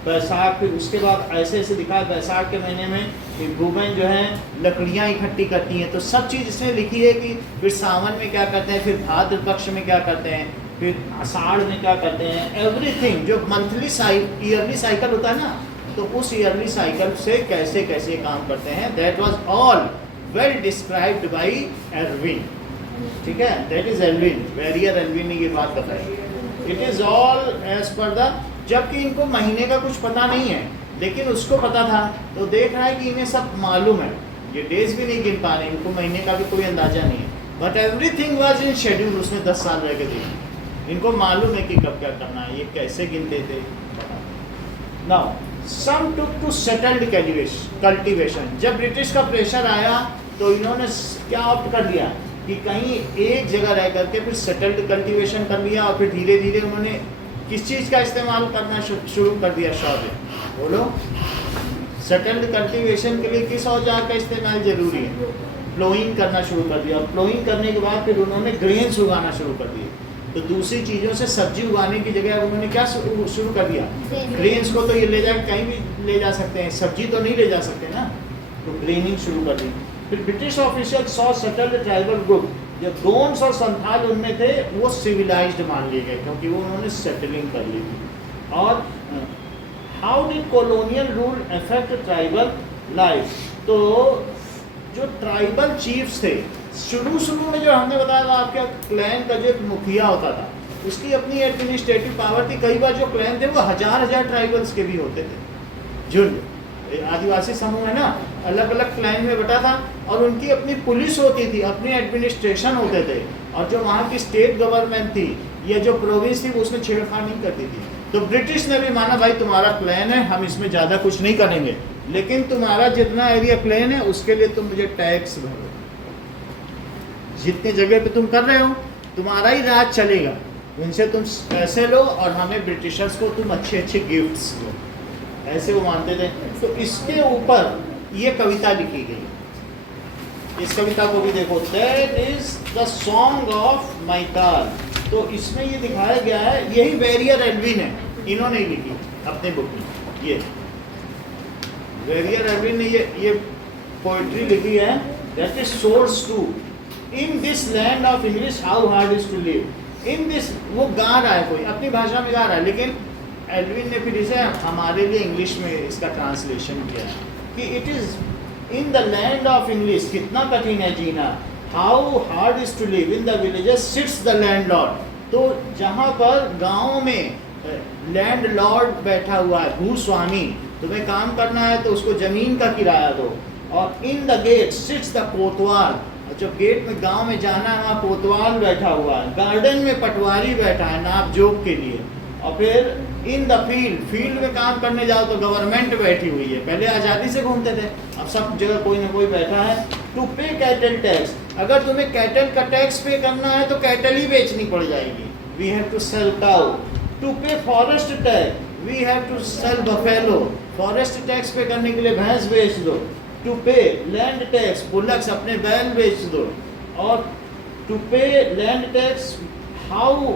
बैसाख, फिर उसके बाद ऐसे ऐसे दिखा बैसाख के महीने में वुमेन जो है लकड़ियाँ इकट्ठी करती हैं, तो सब चीज़ इसमें लिखी है कि फिर सावन में क्या करते हैं, फिर भाद्र पक्ष में क्या करते हैं, फिर आषाढ़ में क्या करते हैं, एवरीथिंग जो मंथली ईयरली साइकिल होता है ना, तो उस ईयरली साइकिल से कैसे कैसे काम करते हैं, that was all well described by Elwin. ठीक है, that is Elwin, Verrier Elwin ने ये बात बताई। It is all as per the, जबकि इनको महीने का कुछ पता नहीं है, लेकिन उसको पता था, तो देख रहा है कि इन्हें सब मालूम है, ये डेज भी नहीं गिन पा रहे, इनको महीने का भी कोई अंदाजा नहीं है, but everything was in schedule. उसने 10 साल रह के देखा, इनको मालूम है कि कब क्या करना है, ये कैसे गिनते थे। Now some took to settled cultivation. जब ब्रिटिश का प्रेशर आया तो इन्होंने क्या ऑप्ट कर लिया कि कहीं एक जगह रह करके फिर सेटल्ड कल्टीवेशन कर लिया, और फिर धीरे धीरे उन्होंने किस चीज़ का इस्तेमाल करना शुरू कर दिया, शौर्य बोलो। सेटल्ड कल्टीवेशन के लिए किस औजार का इस्तेमाल जरूरी है, प्लोइंग करना शुरू कर दिया, और प्लोइंग करने के बाद फिर उन्होंने ग्रेन्स उगाना शुरू कर दिए। तो दूसरी चीज़ों से सब्जी उगाने की जगह उन्होंने क्या शुरू कर दिया, ग्रेन्स को तो ये ले जा कहीं भी ले जा सकते हैं, सब्जी तो नहीं ले जा सकते ना, तो ग्रेनिंग शुरू कर दी। फिर British official saw settled tribal group, जो गोंड्स और संथाल उनमें थे वो सिविलाइज्ड मान लिए गए, क्योंकि वो उन्होंने सेटलिंग कर ली थी। और how did colonial rule affect tribal life, तो जो ट्राइबल चीफ्स थे, शुरू में जो हमने बताया था आपके क्लैन का जो एक मुखिया होता था, उसकी अपनी एडमिनिस्ट्रेटिव पावर थी। कई बार जो क्लैन थे वो हजार ट्राइबल्स के भी होते थे, झुंड, आदिवासी समूह है ना, अलग अलग क्लैन में बटा था, और उनकी अपनी पुलिस होती थी, अपनी एडमिनिस्ट्रेशन होते थे, और जो वहाँ की स्टेट गवर्नमेंट थी या जो प्रोविंस थी वो उसमें छेड़छाड़ नहीं करती थी। तो ब्रिटिश ने भी माना भाई तुम्हारा क्लैन है, हम इसमें ज़्यादा कुछ नहीं करेंगे, लेकिन तुम्हारा जितना एरिया क्लैन है उसके लिए तुम मुझे टैक्स भरो, जितनी जगह पे तुम कर रहे हो तुम्हारा ही राज चलेगा, उनसे तुम पैसे लो और हमें ब्रिटिशर्स को तुम अच्छे अच्छे गिफ्ट्स दो, ऐसे वो मानते थे। तो इसके ऊपर ये कविता लिखी गई, इस कविता को भी देखो, that is the song of Maikal. तो इसमें ये दिखाया गया है, यही वेरियर एल्विन है, इन्होंने लिखी अपने बुक में, ये वेरियर एल्विन ने ये पोइट्री लिखी है, that is source to in this land of English how hard is to live in this. वो गा रहा है, कोई अपनी भाषा में गा रहा है, लेकिन एल्विन ने फिर इसे हमारे लिए इंग्लिश में इसका ट्रांसलेशन किया कि it is in the land of English, कितना कठिन है जीना, how hard is to live in the villages sits the landlord. तो जहाँ पर गाँव में लैंडलॉर्ड बैठा हुआ है, भूस्वामी, तुम्हें काम करना है तो उसको जमीन का किराया दो, और in the gate sits the kotwal, जब गेट में गांव में जाना है वहाँ कोतवाल बैठा हुआ है, गार्डन में पटवारी बैठा है नाप जोक के लिए, और फिर इन द फील्ड में काम करने जाओ तो गवर्नमेंट बैठी हुई है। पहले आज़ादी से घूमते थे, अब सब जगह कोई ना कोई बैठा है। टू पे कैटल टैक्स, अगर तुम्हें कैटल का टैक्स पे करना है तो कैटल ही बेचनी पड़ जाएगी, we have to sell cow. To pay forest tax, we have to sell buffalo, forest tax pay करने के लिए भैंस बेच दो। To pay land tax, bullocks अपने बैल बेच दो। और to pay land tax, how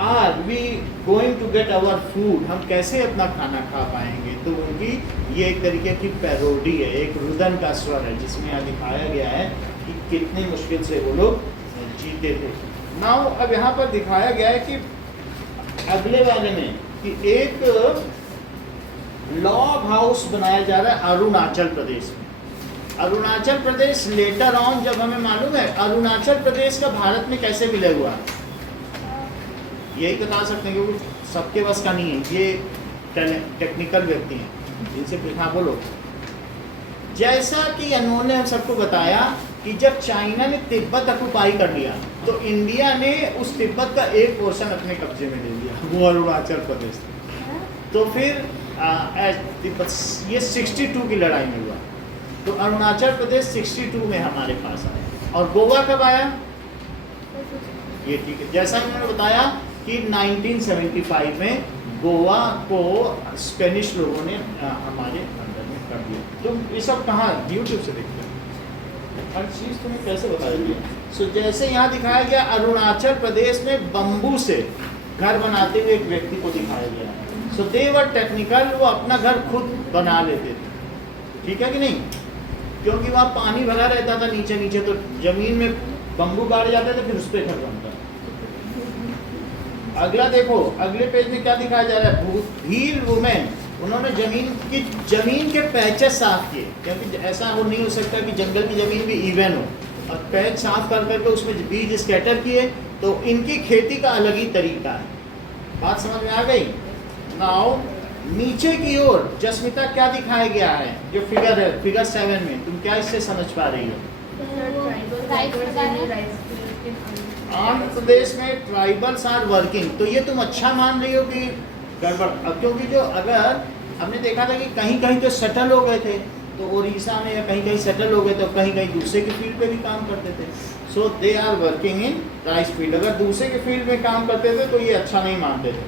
are we going to get our food, हम कैसे अपना खाना खा पाएंगे। तो उनकी ये एक तरीके की पैरोडी है, एक रुदन का स्वर है, जिसमें यहाँ दिखाया गया है कि कितनी मुश्किल से वो लोग जीते थे। नाउ अब यहाँ पर दिखाया गया है कि अगले वाले में कि एक लॉग हाउस बनाया जा रहा है अरुणाचल प्रदेश में। अरुणाचल प्रदेश लेटर ऑन, जब हमें मालूम है अरुणाचल प्रदेश का भारत में कैसे विलय हुआ, यही बता सकते हैं, क्योंकि सबके बस का नहीं है, ये टेक्निकल व्यक्ति हैं जिनसे हाँ बोलो। जैसा कि उन्होंने हम सबको बताया कि जब चाइना ने तिब्बत ऑक्युपाई कर लिया तो इंडिया ने उस तिब्बत का एक पोर्शन अपने कब्जे में ले लिया, वो अरुणाचल प्रदेश। तो फिर ये 62 की लड़ाई में हुआ। तो अरुणाचल प्रदेश 62 में हमारे पास आया। और गोवा कब आया? ये ठीक है, जैसा मैंने बताया कि 1975 में गोवा को स्पेनिश लोगों ने हमारे अंदर में कर दिया। तुम ये सब कहाँ यूट्यूब से देखते हो? हर चीज़ तुम्हें कैसे बता देती है। सो जैसे यहाँ दिखाया गया अरुणाचल प्रदेश में बम्बू से घर बनाते हुए एक व्यक्ति को दिखाया गया है। सो दे वर टेक्निकल, वो अपना घर खुद बना लेते थे, ठीक है कि नहीं? क्योंकि वहाँ पानी भरा रहता था नीचे नीचे, तो जमीन में बम्बू गाड़े जाते थे, फिर उस पर घर बनता। अगला देखो, अगले पेज में क्या दिखाया जा रहा है? भील वुमेन, उन्होंने जमीन के पैचेस साफ किए, क्योंकि ऐसा वो नहीं हो सकता कि जंगल की जमीन भी इवन हो, और पैच साफ कर करके उसमें बीज स्कैटर किए। तो इनकी खेती का अलग ही तरीका है। बात समझ में आ गई? नाउ नीचे की ओर जस्मिता क्या दिखाया गया है? जो फिगर है, फिगर 7 में, तुम क्या इससे समझ पा रही हो? आंध्र प्रदेश में ट्राइबल्स आर वर्किंग। तो ये तुम अच्छा मान रही हो कि गड़बड़? अब क्योंकि जो अगर हमने देखा था कि कहीं कहीं तो सेटल हो गए थे, तो उड़ीसा में या कहीं कहीं सेटल हो गए, तो कहीं कहीं दूसरे के फील्ड पे भी काम करते थे। So they are working in rice field. अगर दूसरे के फील्ड में काम करते थे तो ये अच्छा नहीं मानते थे।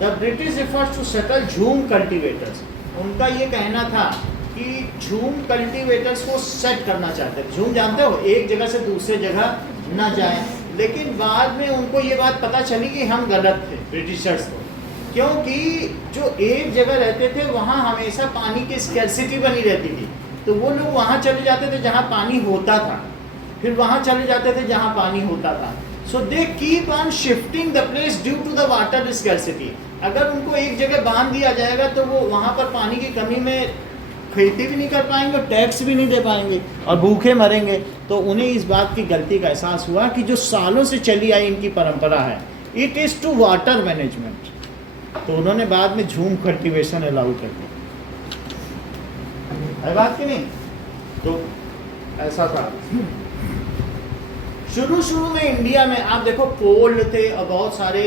The British refers to settle jhum cultivators. उनका ये कहना था कि झूम कल्टिवेटर्स को सेट करना चाहते थे। झूम जानते हो, एक जगह से दूसरे जगह न जाए। लेकिन बाद में उनको ये बात पता चली कि हम गलत थे, ब्रिटिशर्स को, क्योंकि जो एक जगह रहते थे वहाँ हमेशा पानी की स्कैर्सिटी बनी रहती थी। तो वो लोग वहाँ चले जाते थे जहाँ पानी होता था, फिर वहाँ चले जाते थे जहाँ पानी होता था। So they keep on shifting the place due to the water scarcity. अगर उनको एक जगह बांध दिया जाएगा तो वो वहाँ पर पानी की कमी में खेती भी नहीं कर पाएंगे, टैक्स भी नहीं दे पाएंगे और भूखे मरेंगे। तो उन्हें इस बात की गलती का एहसास हुआ कि जो सालों से चली आई इनकी परंपरा है, it is to water management. तो उन्होंने बाद में झूम कल्टीवेशन अलाउ कर दिया। है बात कि नहीं? तो ऐसा था शुरू में इंडिया में। आप देखो पोल थे और बहुत सारे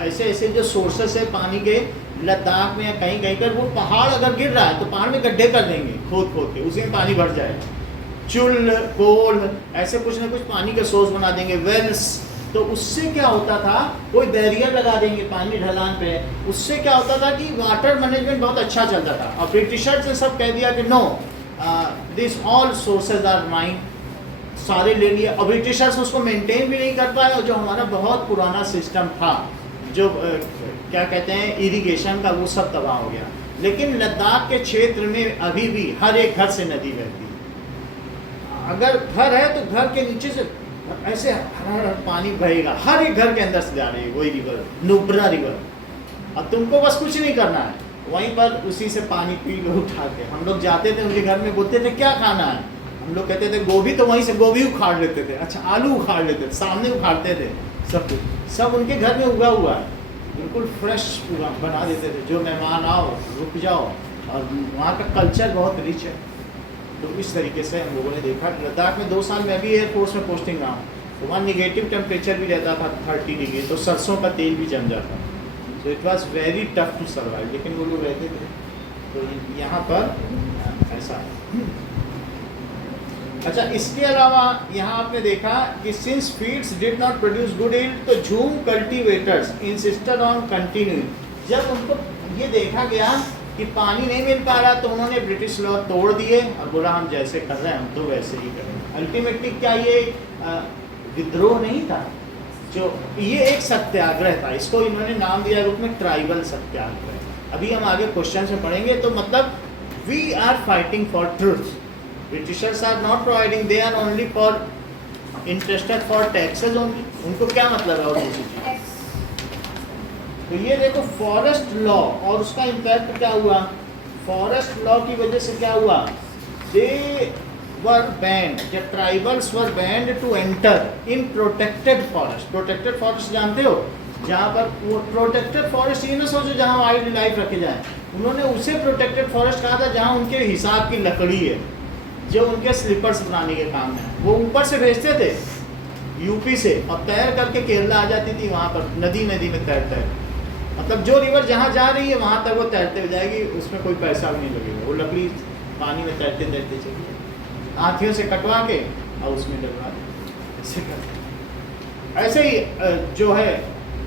ऐसे ऐसे जो सोर्सेस है पानी के, लद्दाख में या कहीं कहीं पर, वो पहाड़ अगर गिर रहा है तो पहाड़ में गड्ढे कर देंगे खोद खोद के, उसी में पानी भर जाएगा। चुल पोल ऐसे कुछ ना कुछ पानी के सोर्स बना देंगे, वेल्स। तो उससे क्या होता था, कोई बैरियर लगा देंगे पानी ढलान पे, उससे क्या होता था कि वाटर मैनेजमेंट बहुत अच्छा चलता था। और ब्रिटिशर्स ने सब कह दिया कि no, this all sources are mine, सारे ले लिए। और ब्रिटिशर्स उसको मेंटेन भी नहीं कर पाए, और जो हमारा बहुत पुराना सिस्टम था, जो क्या कहते हैं इरिगेशन का, वो सब तबाह हो गया। लेकिन लद्दाख के क्षेत्र में अभी भी हर एक घर से नदी बहती है। अगर घर है तो घर के नीचे से ऐसे हरा पानी बहेगा, हर एक घर के अंदर से जा रही है वही रिवर, नुब्रा रिवर। अब तुमको बस कुछ नहीं करना है, वहीं पर उसी से पानी पी लो उठा के। हम लोग जाते थे उनके घर में, बोलते थे क्या खाना है, हम लोग कहते थे गोभी, तो वहीं से गोभी उखाड़ लेते थे। अच्छा, आलू उखाड़ लेते थे, सामने उखाड़ते थे, सब कुछ सब उनके घर में उगा हुआ है, बिल्कुल फ्रेश बना देते थे। जो मेहमान आओ रुक जाओ, और वहाँ का कल्चर बहुत रिच है। तो इस तरीके से हम लोगों ने देखा। लद्दाख में 2 साल मैं भी एयरफोर्स में पोस्टिंग रहा हूँ, तो वहाँ निगेटिव टेम्परेचर भी रहता था 30 डिग्री, तो सरसों का तेल भी जम जाता। So it was very tough to survive, लेकिन वो लोग रहते थे। तो यहाँ पर ऐसा है। अच्छा, इसके अलावा यहाँ आपने देखा कि since fields did not produce good yield, तो झूम कल्टीवेटर्स इंसिस्टेड ऑन कंटिन्यूइंग। जब उनको ये देखा गया कि पानी नहीं मिल पा रहा, तो उन्होंने ब्रिटिश लॉ तोड़ दिए और बोला हम जैसे कर रहे हैं हम तो वैसे ही करेंगे। अल्टीमेटली क्या ये विद्रोह नहीं था, जो ये एक सत्याग्रह था। इसको इन्होंने नाम दिया रूप में ट्राइबल सत्याग्रह। अभी हम आगे क्वेश्चन में पढ़ेंगे। तो मतलब we are fighting for truth, britishers are not providing, they are only for interested for taxes only. उनको क्या मतलब है और दूसरी चीज। तो ये देखो फॉरेस्ट लॉ और उसका इम्पैक्ट क्या हुआ। फॉरेस्ट लॉ की वजह से क्या हुआ, they were banned, the tribals were banned to enter in protected forest. Protected forest जानते हो, जहाँ पर वो प्रोटेक्टेड फॉरेस्ट, ये ना सोचो जहाँ वाइल्ड लाइफ रखे जाए। उन्होंने उसे प्रोटेक्टेड फॉरेस्ट कहा था जहाँ उनके हिसाब की लकड़ी है, जो उनके स्लीपर्स बनाने के काम में। वो ऊपर से भेजते थे यूपी से, और तैर करके केरला आ जाती थी, वहाँ पर नदी में तैर तैर। मतलब जो रिवर जहाँ जा रही है वहाँ तक वो तैरते हुए जाएगी, उसमें कोई पैसा भी नहीं लगेगा, वो लकड़ी पानी में तैरते तैरते चलिए, हाथियों से कटवा के और उसमें डलवा दे, ऐसे करते। ऐसे ही जो है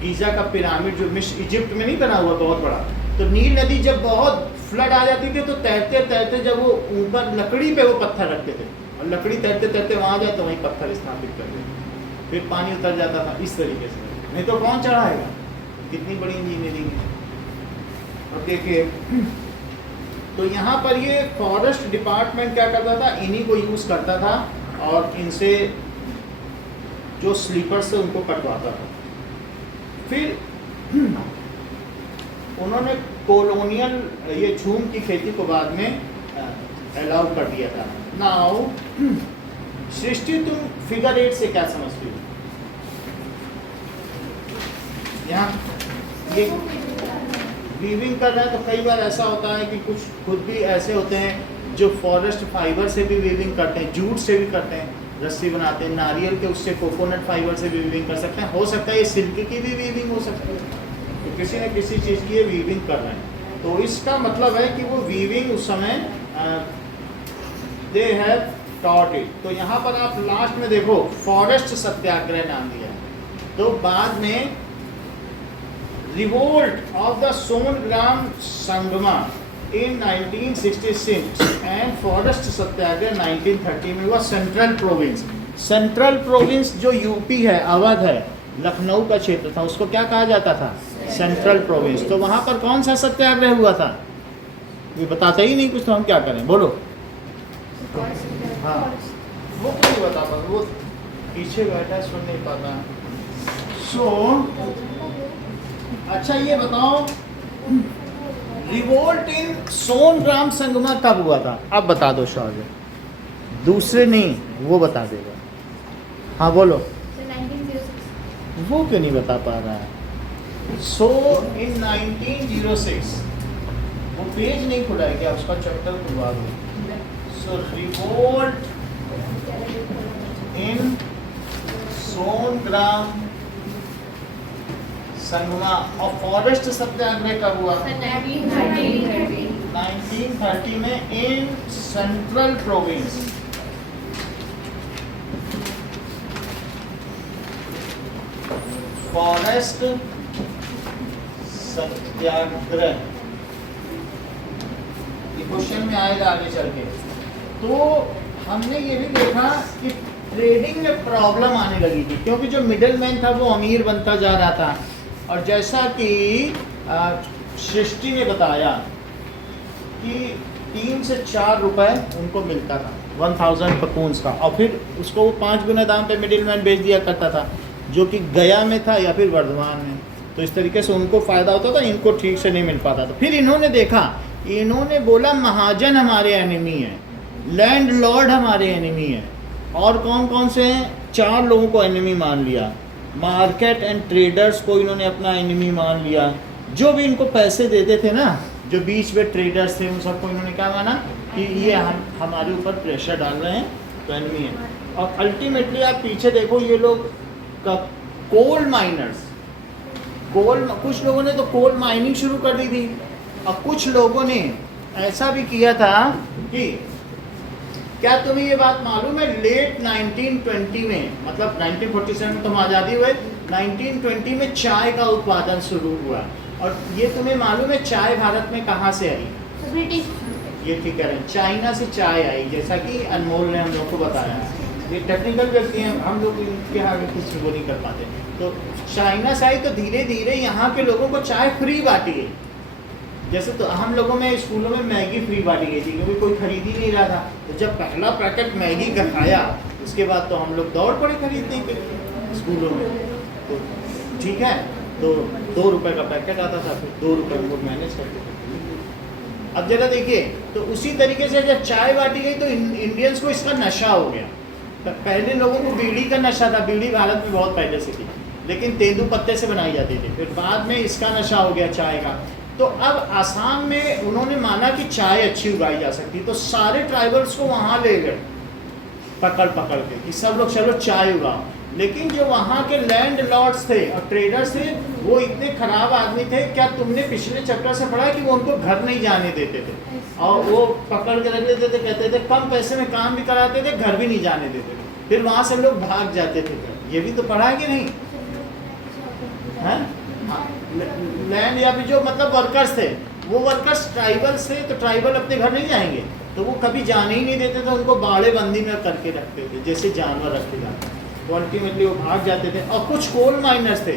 गीजा का पिरामिड जो मिस्र इजिप्ट में नहीं बना हुआ बहुत बड़ा, तो नील नदी जब बहुत फ्लड आ जाती थी तो तैरते तैरते जब वो ऊपर लकड़ी पे वो पत्थर रखते थे और लकड़ी तैरते तैरते वहाँ जाए तो वहीं पत्थर स्थापित कर देते, फिर पानी उतर जाता था इस तरीके से, नहीं तो कौन चढ़ाएगा, कितनी बड़ी इंजीनियरिंग है। अब देखिए तो यहाँ पर ये फॉरेस्ट डिपार्टमेंट क्या करता था, इन्हीं को यूज़ करता था और इनसे जो स्लीपर्स से उनको कटवाता था। फिर उन्होंने कॉलोनियल ये झूम की खेती को बाद में अलाउ कर दिया था। नाउ सृष्टि, तुम फिगर 8 से क्या समझती हो? यहाँ ये वीविंग कर रहे हैं तो कई बार ऐसा होता है कि कुछ खुद भी ऐसे होते हैं जो फॉरेस्ट फाइबर से भी वीविंग करते हैं, जूट से भी करते हैं, रस्सी बनाते हैं, नारियल के उससे कोकोनट फाइबर से भी वीविंग कर सकते हैं, हो सकता है ये सिल्क की भी वीविंग हो सकती है, तो किसी न किसी चीज़ की ये वीविंग कर रहे हैं। तो इसका मतलब है कि वो वीविंग उस समय दे हैव टॉट इट। तो यहाँ पर आप लास्ट में देखो फॉरेस्ट सत्याग्रह नाम दिया है, तो बाद में revolt of the Songram Sangma in 1966 and forest satyagraha 1930 में हुआ सेंट्रल प्रोविंस। सेंट्रल प्रोविंस जो यूपी है, अवध है, लखनऊ का क्षेत्र था, उसको क्या कहा जाता था? Central province. तो वहाँ पर कौन सा सत्याग्रह हुआ था? ये बताते ही नहीं कुछ, तो हम क्या करें, बोलो। हाँ, वो क्यों नहीं बता पाता, वो पीछे बैठा है, सुन नहीं पाता। अच्छा ये बताओ रिवोल्ट इन सोनग्राम संगमा कब हुआ था? अब बता दो शायद, दूसरे नहीं, वो बता देगा। हाँ बोलो। 1906। वो क्यों नहीं बता पा रहा है? सो इन 1906, वो पेज नहीं खुला है क्या? उसका चैप्टर खुलवा दो। सो रिवोल्ट इन सोनग्राम संगमा और फॉरेस्ट सत्याग्रह कब हुआ? 1930 में इन सेंट्रल प्रोविंस। फॉरेस्ट सत्याग्रह ये क्वेश्चन में आएगा आगे चल के। तो हमने ये भी देखा कि ट्रेडिंग में प्रॉब्लम आने लगी थी, क्योंकि जो मिडिल मैन था वो अमीर बनता जा रहा था, और जैसा कि सृष्टि ने बताया कि 3 से 4 रुपए उनको मिलता था 1000 पकून्स का, और फिर उसको वो 5 गुना दाम पे मिडिल मैन बेच दिया करता था, जो कि गया में था या फिर वर्धमान में। तो इस तरीके से उनको फ़ायदा होता था, इनको ठीक से नहीं मिल पाता था। फिर इन्होंने देखा, इन्होंने बोला महाजन हमारे एनिमी है, लैंड लॉर्ड हमारे एनिमी है, और कौन कौन से हैं? 4 लोगों को एनिमी मान लिया। मार्केट एंड ट्रेडर्स को इन्होंने अपना एनिमी मान लिया, जो भी इनको पैसे देते थे ना, जो बीच में ट्रेडर्स थे, उन सबको इन्होंने क्या माना कि ये हमारे ऊपर प्रेशर डाल रहे हैं, तो एनिमी है। और अल्टीमेटली आप पीछे देखो, ये लोग कोल माइनर्स, कुछ लोगों ने तो कोल माइनिंग शुरू कर दी थी, और कुछ लोगों ने ऐसा भी किया था कि, क्या तुम्हें ये बात मालूम है, लेट 1920 में, मतलब 1947 में तुम आज़ादी हुए, 1920 में चाय का उत्पादन शुरू हुआ। और ये तुम्हें मालूम है चाय भारत में कहाँ से आई? ब्रिटिश। ये ठीक कह रहे हैं, चाइना से चाय आई, जैसा कि अनमोल ने हम लोग को बताया। ये टेक्निकल व्यक्ति हैं, हम लोग इनके आगे कुछ वो नहीं कर पाते। तो चाइना से आई, तो धीरे धीरे यहाँ के लोगों को चाय फ्री बांटी गई। जैसे तो हम लोगों में स्कूलों में मैगी फ्री बांटी गई थी, क्योंकि कोई खरीद ही नहीं रहा था। तो जब पहला पैकेट मैगी का खाया, उसके बाद तो हम लोग दौड़ पड़े खरीदने के लिए स्कूलों में। तो ठीक है, तो 2 रुपए का पैकेट आता था, फिर 2 रुपए हम लोग मैनेज करते थे। अब जरा देखिए, तो उसी तरीके से जब चाय बांटी गई तो इंडियंस को इसका नशा हो गया। पहले लोगों को बीड़ी का नशा था, बीड़ी भारत में बहुत पहले से थी, लेकिन तेंदू पत्ते से बनाई जाती थी। फिर बाद में इसका नशा हो गया चाय का। तो अब आसाम में उन्होंने माना कि चाय अच्छी उगाई जा सकती, तो सारे ट्राइबल्स को वहाँ ले गए पकड़ पकड़ के कि सब लोग चलो चाय उगाओ। लेकिन जो वहाँ के लैंड लॉर्ड्स थे और ट्रेडर्स थे वो इतने खराब आदमी थे। क्या तुमने पिछले चैप्टर से पढ़ा है कि वो उनको घर नहीं जाने देते थे और वो पकड़ के रख लेते थे, कहते थे कम पैसे में काम भी कराते थे, घर भी नहीं जाने देते थे, फिर वहाँ से लोग भाग जाते थे। ये भी तो पढ़ा है कि नहीं है? लैंड या फिर जो मतलब वर्कर्स थे, वो वर्कर्स ट्राइबल्स थे, तो ट्राइबल अपने घर नहीं जाएंगे, तो वो कभी जाने ही नहीं देते थे, उनको बाड़े बंदी में करके रखते थे जैसे जानवर रखे जाते हैं। तो अल्टीमेटली वो भाग जाते थे। और कुछ कोल माइनर्स थे,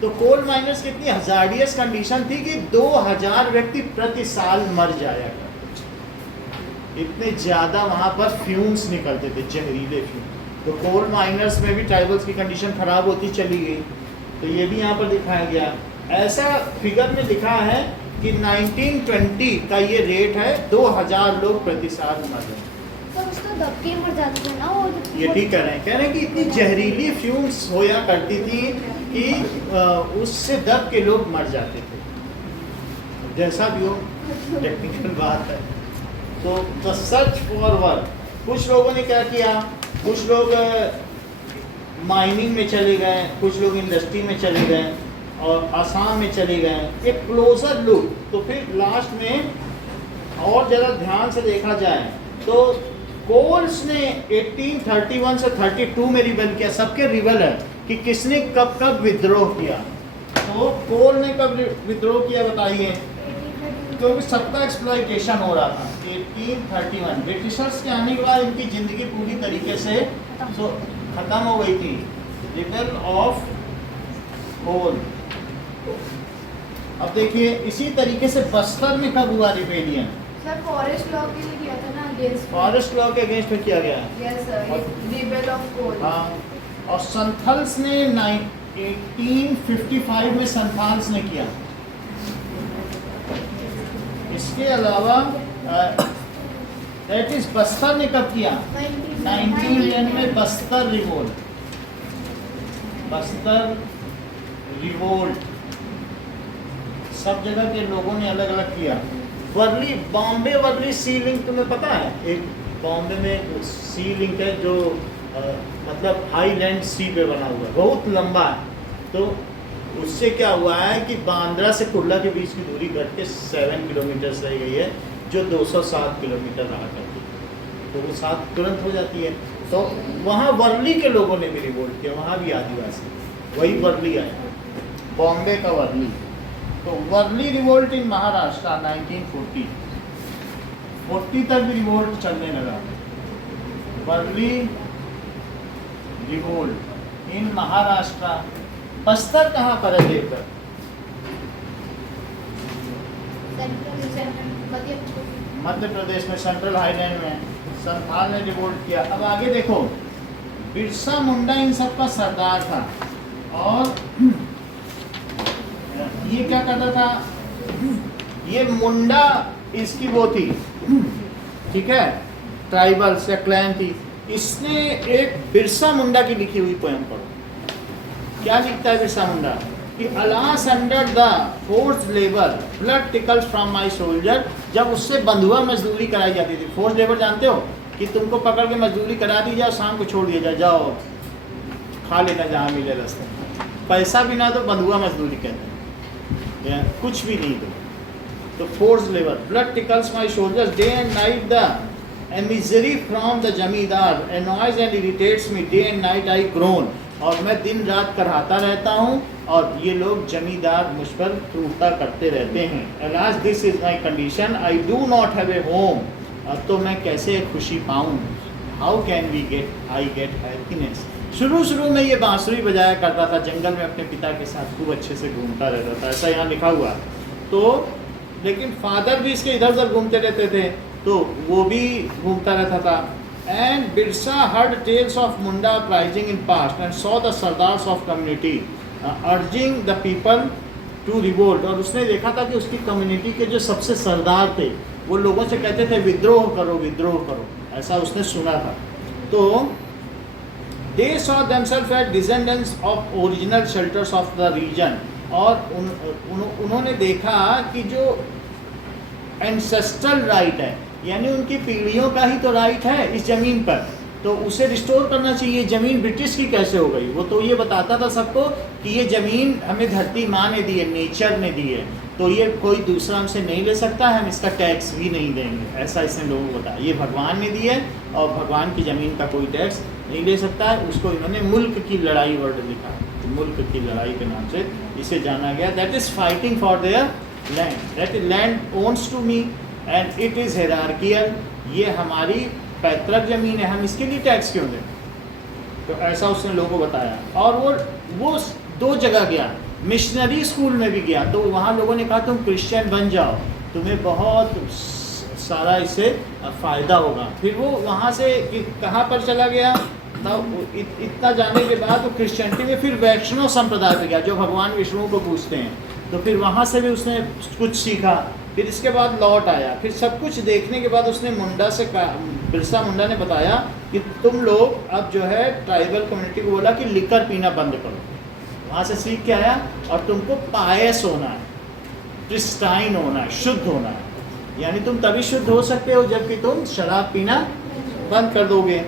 तो कोल माइनर्स की इतनी हजारियस कंडीशन थी कि 2000 व्यक्ति प्रति साल मर जाया करते, इतने ज़्यादा वहाँ पर फ्यूम्स निकलते थे, जहरीले फ्यूम। तो कोल माइनर्स में भी ट्राइबल्स की कंडीशन खराब होती चली गई। तो ये भी यहाँ पर दिखाया गया। ऐसा फिगर में लिखा है कि 1920 का ये रेट है, 2000 लोग प्रति साल मर रहे हैं। सब उसको दब के मर जाते थे ना वो। ये ठीक कह रहे हैं कि इतनी जहरीली फ्यूम्स होया करती थी कि उससे दब के लोग मर जाते थे। जैसा भी हो, टेक्निकल बात है। तो द सर्च फॉर वर्क, कुछ लोगों ने क्या किया, कुछ लोग माइनिंग में चले गए, कुछ लोग इंडस्ट्री में चले गए और आसाम में चले गए। एक क्लोजर लुक, तो फिर लास्ट में और ज़रा ध्यान से देखा जाए तो कोल्स ने 1831 से 32 में रिबल किया। सबके रिबल है कि किसने कब कब विद्रोह किया। तो कोल ने कब विद्रोह किया बताइए? क्योंकि सबका एक्सप्लॉइटेशन हो रहा था। 1831 ब्रिटिशर्स के आने के बाद इनकी ज़िंदगी पूरी तरीके से खत्म हो गई थी। Rebel of Kol. अब देखिए इसी तरीके से बस्तर में कब हुआ रिबेलियन? सर फॉरेस्ट लॉ के लिए किया था ना, अगेंस्ट फॉरेस्ट लॉ के अगेंस्ट में किया गया। Yes sir, rebel of Kol. हाँ, और संथाल्स ने 1855 में संथाल्स ने किया। इसके अलावा दैट इज बस्तर ने कब किया? 1911 में बस्तर रिवोल्ट। बस्तर रिवोल्ट सब जगह के लोगों ने अलग अलग किया। वर्ली, बॉम्बे वर्ली सी लिंक तुम्हें पता है? एक बॉम्बे में सी लिंक है जो मतलब हाईलैंड सी पे बना हुआ है, बहुत लंबा है। तो उससे क्या हुआ है कि बांद्रा से कुर्ला के बीच की दूरी घट के 7 किलोमीटर रह गई है, जो 207 किलोमीटर रहा करती है। तो वो 7 तुरंत हो जाती है। तो वहाँ वर्ली के लोगों ने भी रिवोल्ट किया, वहाँ भी आदिवासी, वही वर्ली आया, बॉम्बे का वर्ली। तो वर्ली रिवोल्ट इन महाराष्ट्र 1940 तक भी रिवोल्ट चलने लगा। Warli revolt in Maharashtra. बस्तर कहाँ पर है देवकर? मध्य प्रदेश में, सेंट्रल हाईलैंड में। संथाल ने रिवोल्ट किया। अब आगे देखो, बिरसा मुंडा इन सब का सरदार था और ये क्या करता था? ये मुंडा इसकी वो थी, ठीक है, ट्राइबल्स या क्लैन थी। इसने एक बिरसा मुंडा की लिखी हुई पोएम पढ़ो। क्या लिखता है बिरसा मुंडा कि alas under the force labour blood tickles from my soldier. जब उससे बंधुआ मजदूरी कराई जाती थी। फोर्स लेबर जानते हो कि तुमको पकड़ के मजदूरी करा दी जाए, शाम को छोड़ दिया जाए, जाओ खा लेना जहाँ मिले रास्ते, पैसा भी ना दो, बंधुआ मजदूरी कहते हैं, कुछ भी नहीं दो। तो force labour blood tickles my shoulders day and night the misery from the zamindar annoys and irritates me day and night I groan. और मैं दिन रात कराहता रहता हूँ और ये लोग जमींदार मुझ पर क्रूरता करते रहते हैं। Alas this is my condition, I do not have a home. अब तो मैं कैसे खुशी पाऊँ? How can we get I get happiness. शुरू में ये बांसुरी बजाया करता था, जंगल में अपने पिता के साथ खूब अच्छे से घूमता रहता था, ऐसा यहाँ लिखा हुआ। तो लेकिन फादर भी इसके इधर उधर घूमते रहते थे, तो वो भी घूमता रहता था। And Birsa heard tales of Munda uprising in past and saw the sardars of community urging the people to revolt. और उसने देखा था कि उसकी कम्युनिटी के जो सबसे सरदार थे वो लोगों से कहते थे विद्रोह करो विद्रोह करो, ऐसा उसने सुना था। तो they saw themselves as descendants of original shelters of the region। और उन्होंने देखा कि जो एंसेस्ट्रल राइट है, यानी उनकी पीढ़ियों का ही तो राइट है इस ज़मीन पर, तो उसे रिस्टोर करना चाहिए। ज़मीन ब्रिटिश की कैसे हो गई? वो तो ये बताता था सबको कि ये ज़मीन हमें धरती माँ ने दी है, नेचर ने दी है, तो ये कोई दूसरा हमसे नहीं ले सकता है, हम इसका टैक्स भी नहीं देंगे, ऐसा इसने लोगों को बताया। ये भगवान ने दी है और भगवान की ज़मीन का कोई टैक्स नहीं ले सकता है। उसको इन्होंने मुल्क की लड़ाई वर्ड लिखा, मुल्क की लड़ाई के नाम से इसे जाना गया। That is fighting for their land, that is land owns to me and it is hierarchical. ये हमारी पैतृक ज़मीन है, हम इसके लिए टैक्स क्यों दें? तो ऐसा उसने लोगों को बताया। और वो 2 जगह गया, मिशनरी स्कूल में भी गया, तो वहाँ लोगों ने कहा तुम क्रिश्चियन बन जाओ, तुम्हें बहुत सारा इससे फ़ायदा होगा। फिर वो वहाँ से कहाँ पर चला गया? तब इतना जाने के बाद वो क्रिश्चियनिटी में फिर वैष्णव संप्रदाय पे गया, जो भगवान विष्णु को पूजते हैं। तो फिर वहाँ से भी उसने कुछ सीखा, फिर इसके बाद लौट आया। फिर सब कुछ देखने के बाद उसने मुंडा से बिरसा मुंडा ने बताया कि तुम लोग अब जो है ट्राइबल कम्युनिटी को बोला कि लिकर पीना बंद करो। वहाँ से सीख के आया और तुमको पायस होना है, क्रिस्टाइन होना है, शुद्ध होना है। यानी तुम तभी शुद्ध हो सकते हो जबकि तुम शराब पीना बंद कर दोगे।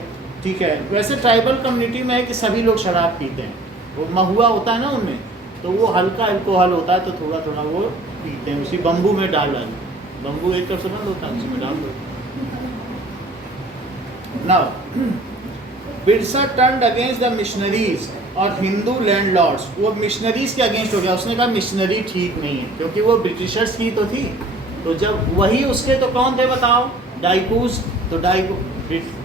ठीक है, वैसे ट्राइबल कम्युनिटी में है कि सभी लोग शराब पीते हैं, वो महुआ होता है ना उनमें, तो वो हल्का अल्कोहल होता है, तो थोड़ा थोड़ा वो पीते हैं, उसी बम्बू में डाल बम्बू एक तरफ से बंद होता है, उसी में डाल दो। Now Birsa turned against the missionaries और हिंदू लैंडलॉर्ड्स। वो मिशनरीज के अगेंस्ट हो गया। उसने कहा मिशनरी ठीक नहीं है, क्योंकि वो ब्रिटिशर्स की तो थी, तो जब वही उसके तो कौन थे बताओ? डाइकूज। तो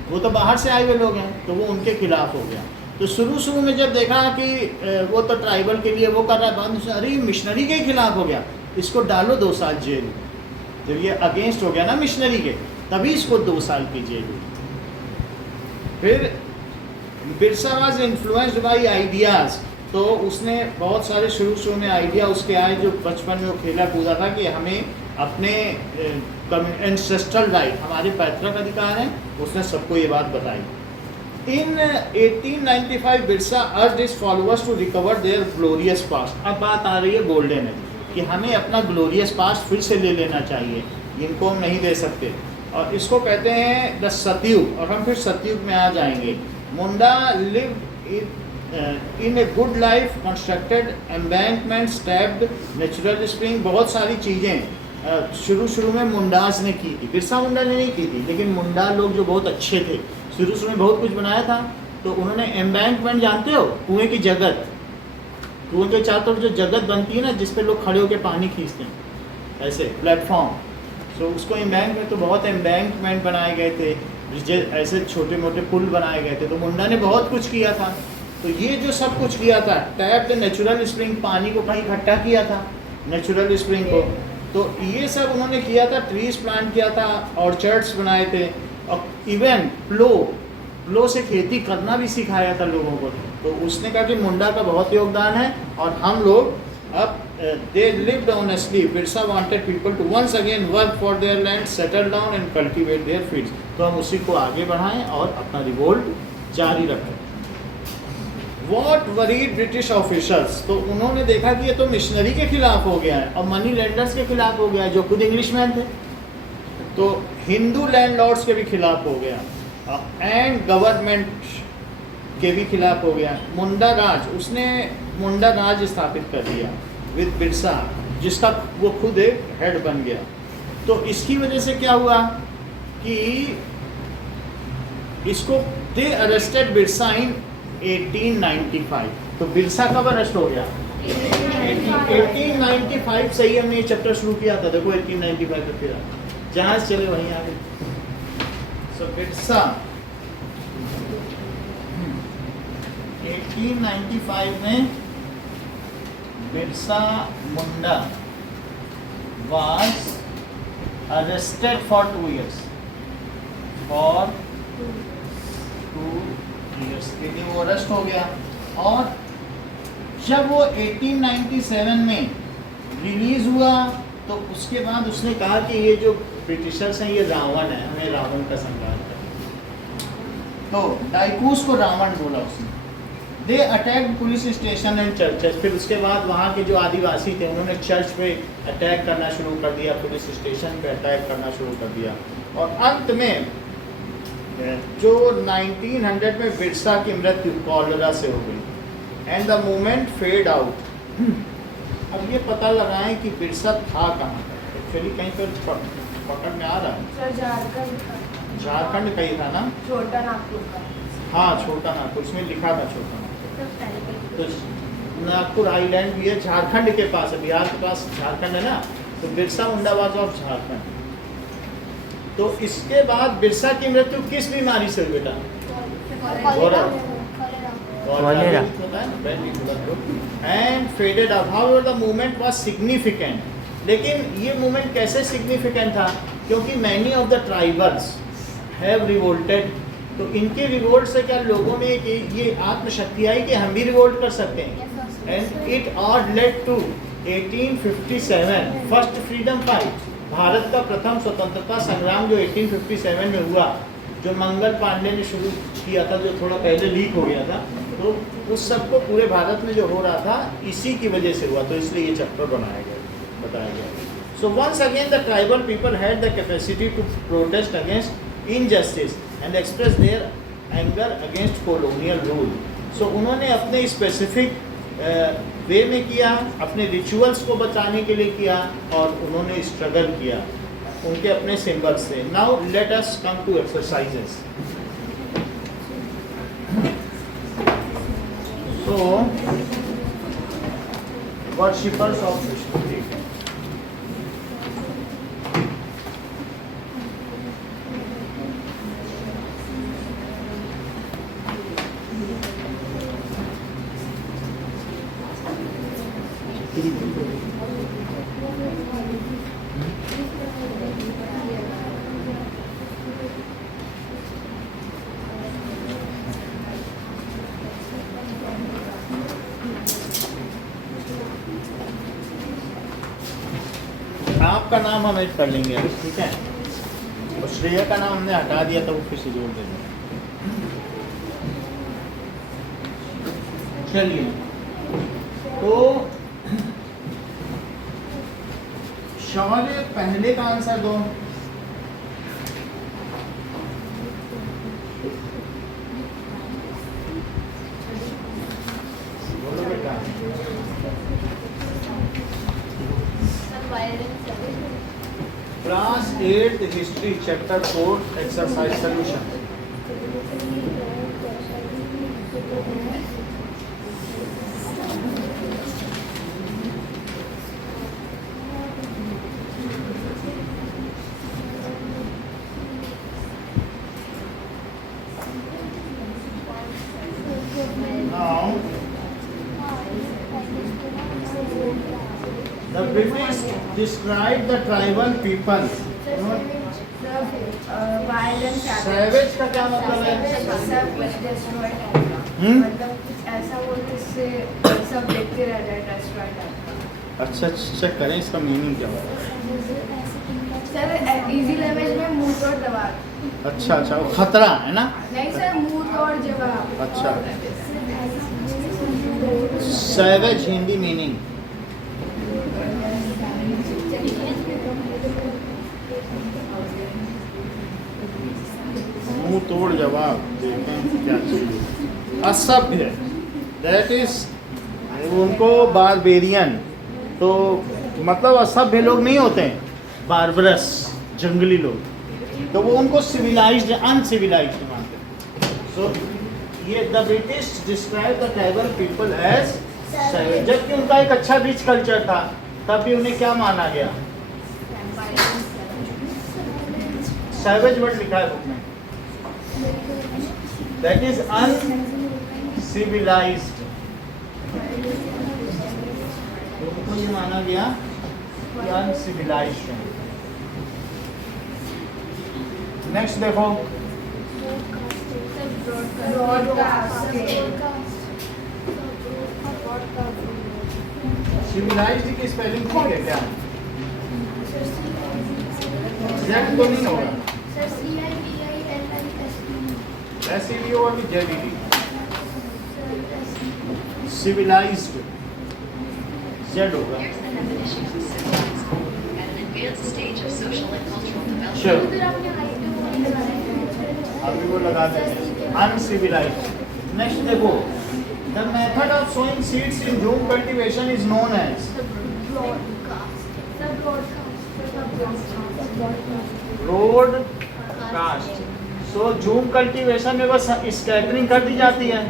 वो तो बाहर से आए हुए लोग हैं, तो वो उनके खिलाफ हो गया। तो शुरू में जब देखा कि वो तो ट्राइबल के लिए वो कर रहा है बंद, अरे मिशनरी के खिलाफ हो गया, इसको डालो 2 साल जेल। जब ये अगेंस्ट हो गया ना मिशनरी के, तभी इसको 2 साल की जेल हुई। फिर Birsa was influenced by ideas, तो उसने बहुत सारे शुरू में आइडिया उसके आए जो बचपन में वो खेला कूदा था कि हमें अपने एंसेस्ट्रल राइट, हमारे पैतृक अधिकार हैं, उसने सबको ये बात बताई। In 1895 Birsa urged his followers to recover their glorious past। अब बात आ रही है गोल्डन एज कि हमें अपना ग्लोरियस पास्ट फिर से ले लेना चाहिए, इनको हम नहीं दे सकते। और इसको कहते हैं द सतयुग, और हम फिर सतयुग में आ जाएंगे। Munda live in a good life, constructed embankments, tapped natural spring. बहुत सारी चीज़ें शुरू में मुंडास ने की थी, बिरसा मुंडा ने नहीं की थी, लेकिन मुंडा लोग जो बहुत अच्छे थे शुरू में बहुत कुछ बनाया था। तो उन्होंने एम्बैंकमेंट, जानते हो, कुएं की जगत, कुएं के चारों तरफ जो जगत बनती है ना, जिस पे लोग खड़े होकर पानी खींचते हैं, ऐसे प्लेटफॉर्म, तो उसको एम्बैंकमेंट, तो बहुत एम्बैंकमेंट बनाए गए थे, ऐसे छोटे मोटे पुल बनाए गए थे। तो मुंडा ने बहुत कुछ किया था। तो ये जो सब कुछ किया था, टैप द नेचुरल स्प्रिंग, पानी को कहीं इकट्ठा किया था नेचुरल स्प्रिंग को, तो ये सब उन्होंने किया था। ट्रीज प्लांट किया था, ऑर्चर्ड्स बनाए थे, और इवन प्लो से खेती करना भी सिखाया था लोगों को। तो उसने कहा कि मुंडा का बहुत योगदान है और हम लोग अब they lived honestly. Birsa wanted people to once again work for their land, settle down and cultivate their fields. तो हम उसी को आगे बढ़ाएं और अपना रिवोल्ट जारी रखें। वॉट वरीड ब्रिटिश ऑफिसर्स, तो उन्होंने देखा कि ये तो मिशनरी के खिलाफ हो गया है और मनी लेंडर्स के खिलाफ हो गया है, जो खुद इंग्लिशमैन थे। तो हिंदू लैंडलॉर्ड्स के भी खिलाफ हो गया एंड गवर्नमेंट के भी खिलाफ हो गया। मुंडा राज, उसने मुंडा राज स्थापित कर दिया विद बिरसा, जिसका वो खुद एक हेड बन गया। तो इसकी वजह से क्या हुआ कि इसको दे अरेस्टेड बिरसा इन 1895। तो बिरसा कब अरेस्ट हो गया? 1895 से ही हमने ये चैप्टर शुरू किया था। देखो 1895 तक फिर जहाँ से चले वहीं आगे। सो बिरसा 1895 में Birsa Munda was arrested for 2 years, for 2 years के लिए वो अरेस्ट हो गया। और जब वो 1897 में रिलीज हुआ तो उसके बाद उसने कहा कि ये जो ब्रिटिशर्स हैं ये रावण है, हमें रावण का संहार करें। तो डाइकूस को रावण बोला उसने। They attack police station and churches. फिर उसके बाद वहाँ के जो आदिवासी थे उन्होंने चर्च पे अटैक करना शुरू कर दिया, पुलिस स्टेशन पे अटैक करना शुरू कर दिया। और अंत में जो 1900 में बिरसा की मृत्यु कॉलरा से हो गई and the movement fade out. अब ये पता लगाएं कि बिरसा था कहाँ, एक्चुअली कहीं पर पकड़ में आ रहा है। सर झारखंड कहीं था ना, छोटा नागपुर का। हाँ छोटा नागपुर, उसमें लिखा था छोटा नागपुर। तो नागपुर आइलैंड भी है, झारखंड के पास है, बिहार के पास झारखंड है ना, तो बिरसा मुंडा वाज ऑफ झारखंड। तो इसके बाद बिरसा की मृत्यु किस बीमारी से हुई बेटा? Cholera. And faded up, however the movement was significant. लेकिन ये मूवमेंट कैसे सिग्निफिकेंट था? क्योंकि many of the tribals have revolted. तो इनके रिवोल्ट से क्या लोगों में ये आत्मशक्ति आई कि हम भी रिवोल्ट कर सकते हैं। And it all led to 1857 first freedom fight. Bharat का प्रथम स्वतंत्रता संग्राम जो 1857 में हुआ, जो मंगल पांडे ने शुरू किया था, जो थोड़ा पहले लीक हो गया था, तो उस सब को पूरे भारत में जो हो रहा था इसी की वजह से हुआ। तो इसलिए ये चैप्टर बनाया गया, बताया गया। So once again the tribal people had the capacity to protest against injustice and express their anger against colonial rule. So उन्होंने अपने स्पेसिफिक वे में किया, अपने रिचुअल्स को बचाने के लिए किया, और उन्होंने स्ट्रगल किया उनके अपने सिंबल्स से। Now let us come to exercises. So worshippers of Vishnu. आपका नाम हम ऐड कर लेंगे अभी, ठीक है। और श्रेया का नाम हमने हटा दिया था, वो फिर से जोड़ देंगे। चलिए, तो शौर्य पहले का आंसर दो। बोलो बेटा। Class 8 history chapter 4 exercise solution. Now the British described the tribal people. Savage का क्या मतलब है? मतलब कुछ ऐसा बोलते से सब देखते रह जाए, destroy टाइप। अच्छा चेक करें इसका मीनिंग क्या है। सर इजी लैंग्वेज में मुंह तोड़ जवाब। अच्छा अच्छा, वो खतरा है ना? नहीं सर, मुंह तोड़ जवाब। अच्छा, सैवेज हिंदी मीनिंग। मुंह तोड़ जवाब, देखें क्या चीज। असभ्य, दैट इज उनको बारबेरियन, तो मतलब असभ्य लोग नहीं होते हैं, बारबरस जंगली लोग, तो वो उनको सिविलाइज्ड अनसिविलाइज्ड मानते हैं। सो ये the British describe the tribal people as savage, जबकि उनका एक अच्छा रिच कल्चर था, तब भी उन्हें क्या माना गया? सैवेज वर्ड लिखा है बुक में, दैट इज अनसिविलाइज्ड, उनको ये माना गया कि अनसिविलाइज्ड है। नेक्स्ट देखो, सिविलाइज्ड की स्पेलिंग ठीक है क्या? जेड तो नहीं होगा, SEVO और JED, सिविलाइज्ड जेड होगा। चलो अभी वो लगा देते हैं अनसिविलाइज्ड। नेक्स्ट देखो, the method of sowing seeds in jhum cultivation is known as broadcast. So jhum cultivation में बस स्कैटरिंग कर दी जाती है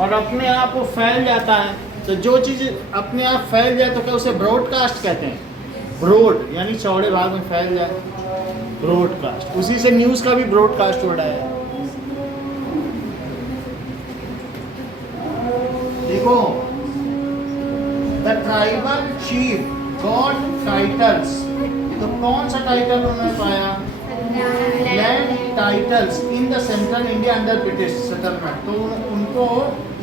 और अपने आप वो फैल जाता है। तो जो चीज़ अपने आप फैल जाए तो क्या उसे ब्रॉडकास्ट कहते हैं। ब्रॉड यानी चौड़े भाग में फैल जाए, ब्रॉडकास्ट। उसी से न्यूज़ का भी ब्रॉडकास्ट हो रहा है। देखो, the tribal chief got titles. तो कौन सा टाइटल उन्होंने पाया? Land titles in the central India under British settlement. तो उनको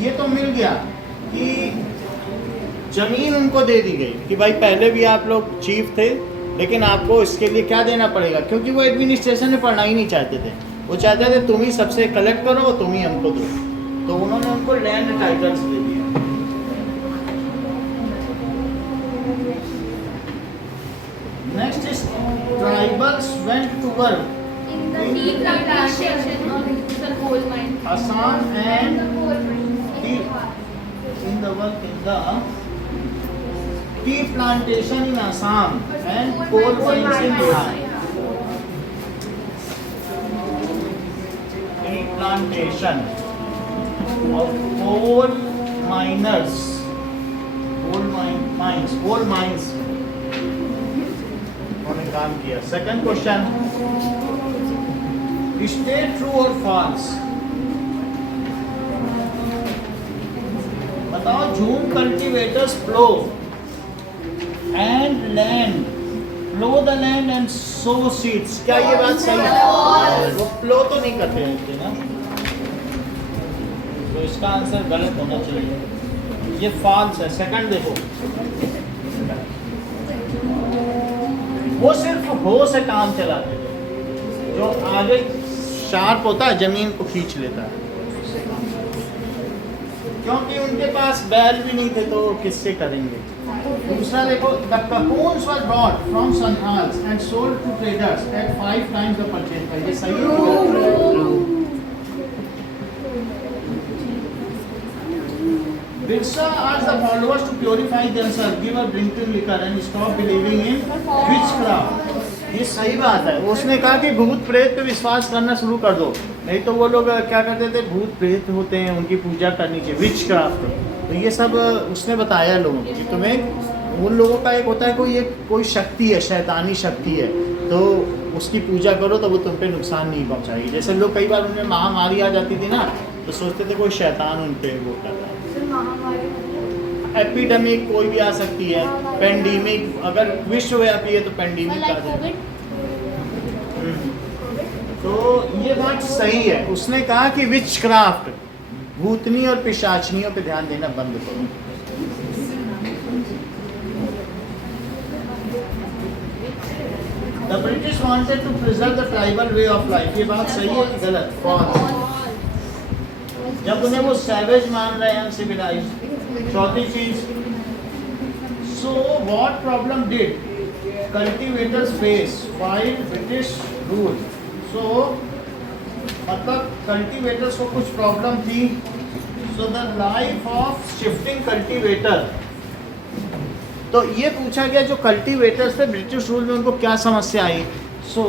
ये तो मिल गया कि जमीन उनको दे दी गई कि भाई पहले भी आप लोग चीफ थे, लेकिन आपको इसके लिए क्या देना पड़ेगा, क्योंकि वो एडमिनिस्ट्रेशन में पढ़ना ही नहीं चाहते थे। वो चाहते थे तुम ही सबसे कलेक्ट करो, तुम ही हमको दो। तो उन्होंने उनको लैंड टाइटल्स दे दिया। Next is tribals went to work Assam and in the work in the tea plantation in Assam and coal mines in Bihar. Tea plantation of coal miners, coal mines उन्होंने काम किया। Second question, state true और false. बताओ, jhum cultivators plough and land, plough the land and sow seeds. क्या ये बात सही है? वो प्लो तो नहीं करते हैं ना, तो इसका आंसर गलत होना चाहिए, ये फॉल्स है। सेकंड देखो, वो सिर्फ हो से काम चलाते थे, जो आगे शार्प होता है जमीन को खींच लेता है, क्योंकि उनके पास बैल भी नहीं थे तो किससे करेंगे। दूसरा देखो, the cocoons were brought from Santhals and sold to traders at 5 times the purchase price। ये सही है? Birsa asked the followers to purify themselves, give up drinking liquor and stop believing in witchcraft। ये सही बात है। उसने कहा कि भूत प्रेत पे विश्वास करना शुरू कर दो, नहीं तो वो लोग क्या करते थे, भूत प्रेत होते हैं उनकी पूजा करनी चाहिए, विच क्राफ्ट। तो ये सब उसने बताया लोगों को कि तुम्हें उन लोगों का एक होता है कोई शक्ति है, शैतानी शक्ति है, तो उसकी पूजा करो तो वो तुम पे नुकसान नहीं पहुंचाएगी। जैसे लोग कई बार उनमें महामारी आ जाती थी ना, तो सोचते थे कोई शैतान उन पे वो कर रहा है। एपिडेमिक कोई भी आ सकती है, पेंडेमिक, अगर विश्वव्यापी है तो पेंडेमिक आ जाए। तो ये बात सही है। उसने कहा कि विच क्राफ्ट, भूतनी और पिशाचनियों पे ध्यान देना बंद करो। The British wanted to preserve the tribal way of life। ये बात सही है कि गलत? फॉल्स। जब उन्हें वो सैवेज मान रहे हैं, अनसिविलाइज्ड। चौथी चीज, so what problem did cultivators face while British rule. So मतलब कल्टीवेटर्स को कुछ प्रॉब्लम थी। So the life of shifting cultivator. तो ये पूछा गया जो कल्टीवेटर्स थे ब्रिटिश रूल में उनको क्या समस्या आई। So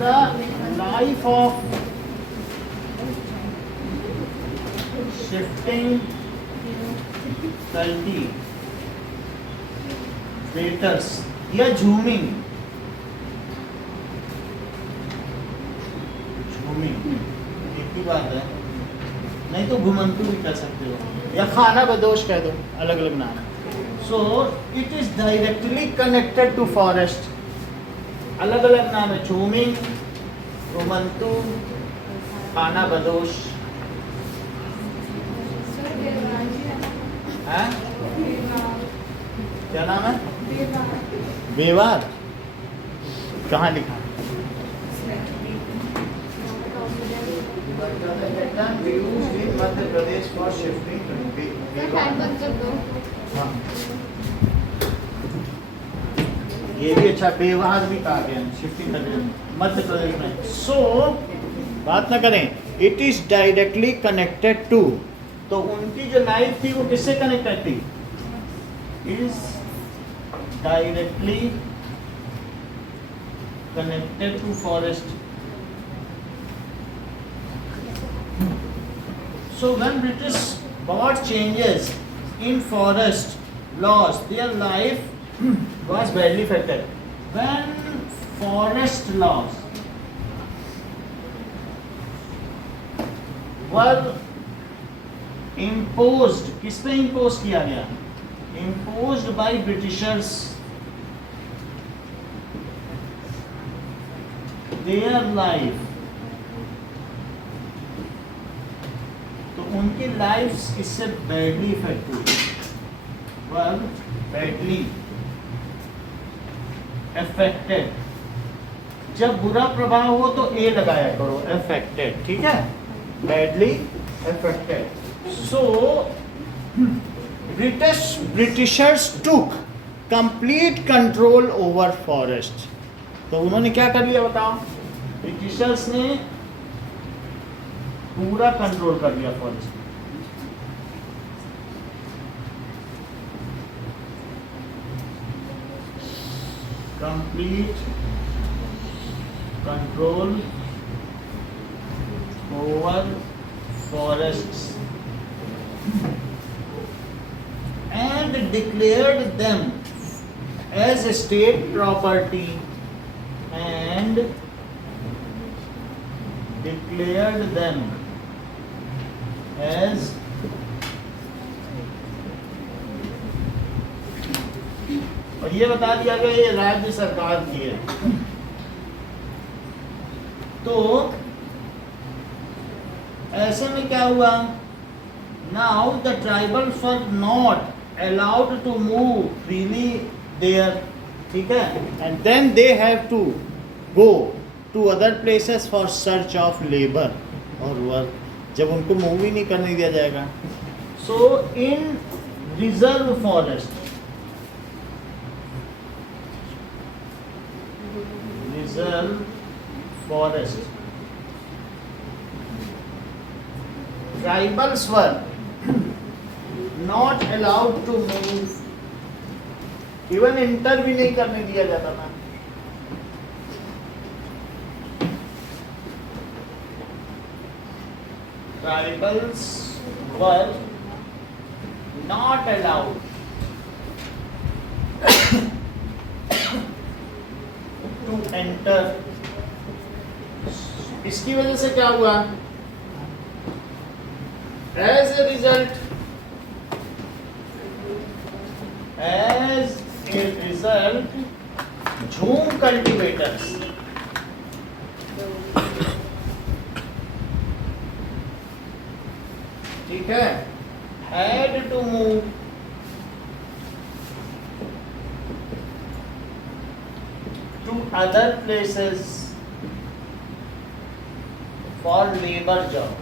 the life of shifting cultivators या झूमिंग एक ही बात है, नहीं तो घुमंतु भी कह सकते हो या खाना बदोश कह दो, अलग अलग नाम है। So it is directly connected to forest, अलग अलग नाम है, झूमिंग, घुमंतु, खाना बदोश। है? क्या नाम है? बेवार। कहाँ लिखा? Madhya Pradesh for shifting. ये भी अच्छा, बेवार भी कहा गया, शिफ्टिंग मध्य प्रदेश में। सो बात ना करें. It is directly connected to. तो उनकी जो लाइफ थी वो किससे कनेक्टेड थी? Is directly connected to forest. So when British brought changes in forest laws, their life was badly affected. When forest laws were imposed, किस पे impose किया गया? Imposed by Britishers, their life, तो उनकी लाइफ इससे badly effect हुई. Well, badly affected. जब बुरा प्रभाव हो तो ए लगाया करो, अफेक्टेड. ठीक है, बैडली अफेक्टेड. सो ब्रिटिशर्स टुक कंप्लीट कंट्रोल ओवर फॉरेस्ट. तो उन्होंने क्या कर लिया बताओ? ब्रिटिशर्स ने पूरा कंट्रोल कर लिया forest. Complete control over forests and declared them as state property and declared them as और ये बता दिया गया ये राज्य सरकार की है. तो ऐसे में क्या हुआ? Now the tribals were not allowed to move freely there. ठीक है, and then they have to go to other places for search of labour और वर्क. जब उनको मूव ही नहीं करने दिया जाएगा. So in reserve forest, reserve forest, tribals were not allowed to move. Even enter भी नहीं करने दिया जाता था. Tribals were not allowed to enter. इसकी वजह से क्या हुआ? As a result, झूम कल्टीवेटर्स ठीक है had to move to other places for labor job.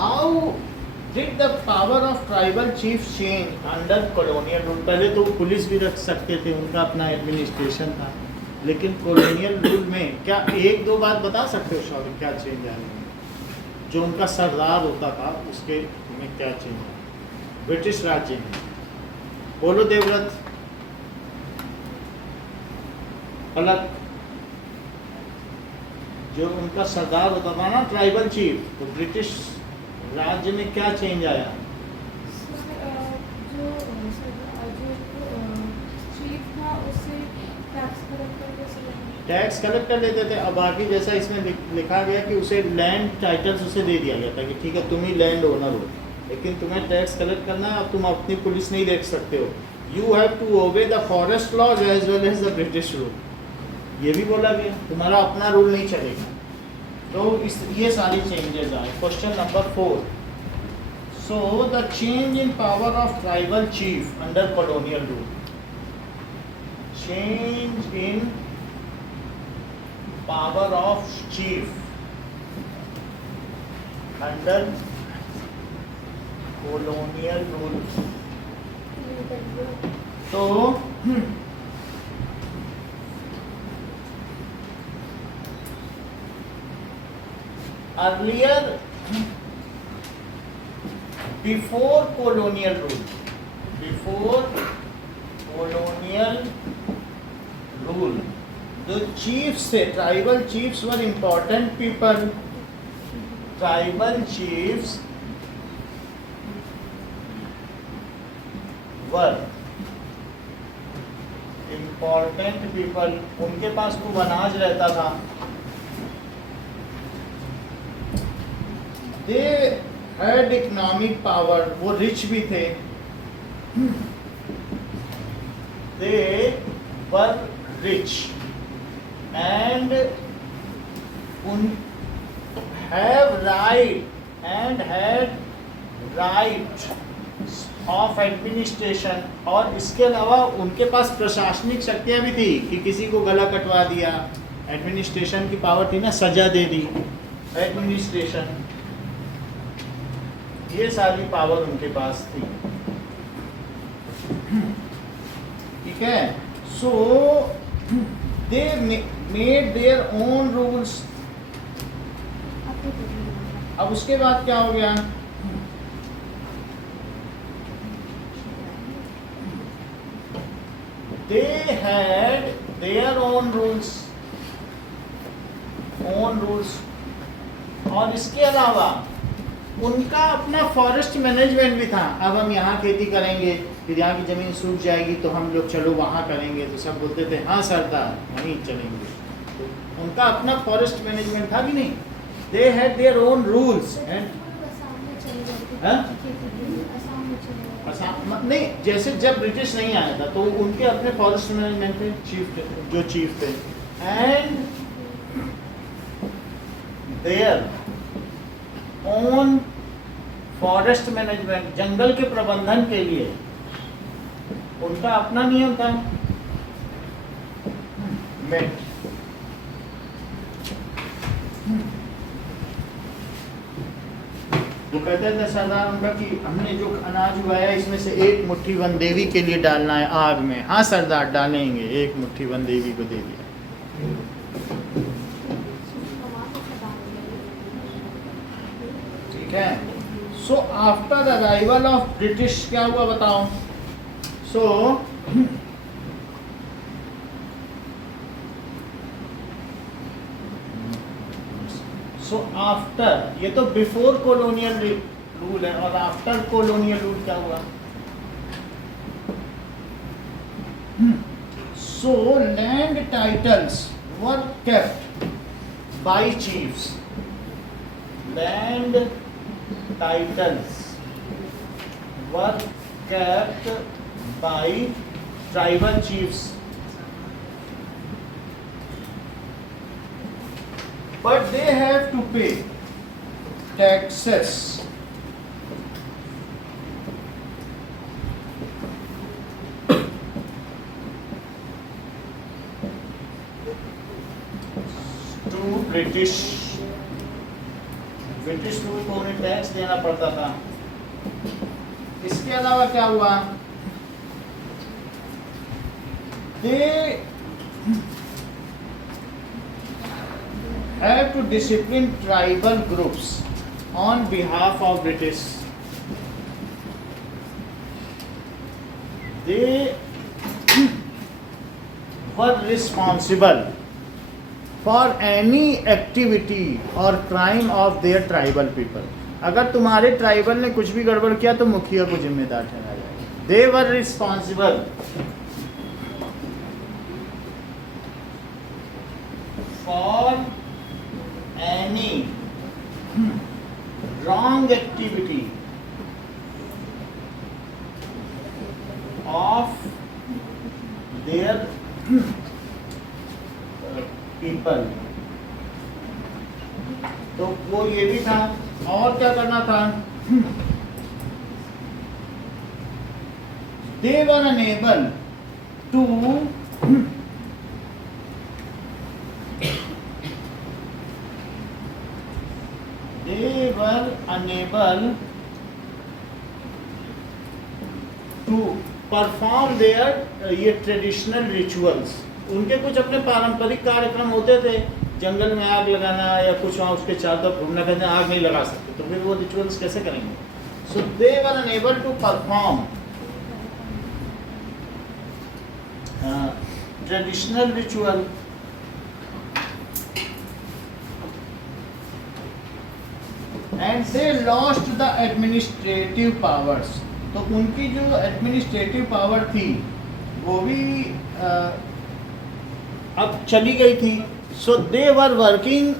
How did the power of tribal chiefs change under colonial rule? पहले तो पुलिस भी रख सकते थे, उनका अपना एडमिनिस्ट्रेशन था, लेकिन कॉलोनियल रूल में क्या एक दो बात बता सकते हो शौर्य क्या चेंज आया? जो उनका सरदार होता था उसके में क्या चेंज आया ब्रिटिश राज्य में? बोलो देवव्रत, पलक. जो उनका सरदार होता था ना ट्राइबल चीफ, तो ब्रिटिश राज्य में क्या चेंज आया? जो चीफ था उससे टैक्स कलेक्ट कर लेते थे. अब बाकी जैसा इसमें लिखा गया कि उसे लैंड टाइटल्स उसे दे दिया गया था कि ठीक है तुम ही लैंड ओनर हो, लेकिन तुम्हें टैक्स कलेक्ट करना है. अब तुम अपनी पुलिस नहीं देख सकते हो. You have to obey the forest laws as well as the British rule. ये भी बोला गया, तुम्हारा अपना रूल नहीं चलेगा. तो ये सारी चेंजेस आए. Question number 4. So the change in power of tribal chief under colonial rule. Change in power of chief under colonial rule. तो earlier before colonial rule, the chiefs थे, tribal chiefs were important people. Tribal chiefs were important people. उनके पास खूब अनाज रहता था. They had economic power. वो rich भी थे. They were rich and have right and had right of administration. और इसके अलावा उनके पास प्रशासनिक शक्तियाँ भी थी कि किसी को गला कटवा दिया, एडमिनिस्ट्रेशन की पावर थी ना, सजा दे दी, एडमिनिस्ट्रेशन, ये सारी पावर उनके पास थी. ठीक है. So they made their own rules. अब उसके बाद क्या हो गया? They had their own rules. और इसके अलावा उनका अपना फॉरेस्ट मैनेजमेंट भी था. अब हम यहाँ खेती करेंगे, फिर यहाँ की ज़मीन सूख जाएगी तो हम लोग चलो वहाँ करेंगे, तो सब बोलते थे हाँ सरदार वहीं चलेंगे. तो उनका अपना फॉरेस्ट मैनेजमेंट था कि नहीं? दे हैड देयर ओन रूल्स. नहीं, जैसे जब ब्रिटिश नहीं आया था तो उनके अपने फॉरेस्ट मैनेजमेंट थे, चीफ थे. And their own forest management, जंगल के प्रबंधन के लिए उनका अपना नियम था. मेट वो कहते थे सरदार उनका कि हमने जो अनाज उगाया इसमें से एक मुट्ठी वन देवी के लिए डालना है आग में. हाँ सरदार डालेंगे. एक मुट्ठी वन देवी को दे दिया. ठीक है. So after the arrival of British क्या हुआ बताओ? सो आफ्टर, ये तो बिफोर कॉलोनियल रूल है, और आफ्टर कॉलोनियल रूल क्या हुआ? So land titles were kept bye chiefs. Land titles were kept bye tribal chiefs. But they have to pay taxes. To British rule को उन्हें tax देना पड़ता था. इसके अलावा क्या हुआ? They have to discipline tribal groups on behalf of British. They were responsible for any activity or crime of their tribal people. अगर तुम्हारे ट्राइबल ने कुछ भी गड़बड़ किया तो मुखिया को जिम्मेदार ठहराया जाएगा. They were responsible for any wrong activity of their people. तो वो ये भी था. और क्या करना था? They were unable to perform their ये ट्रेडिशनल रिचुअल्स, उनके कुछ अपने पारंपरिक कार्यक्रम होते थे, जंगल में आग लगाना या कुछ वहाँ उसके चारों तरफ घूमना, कहते हैं आग नहीं लगा सकते, तो फिर वो रिचुअल्स कैसे करेंगे? So they were unable to perform traditional ritual and they lost the administrative powers. तो उनकी जो एडमिनिस्ट्रेटिव पावर थी वो भी अब चली गई थी। So they were working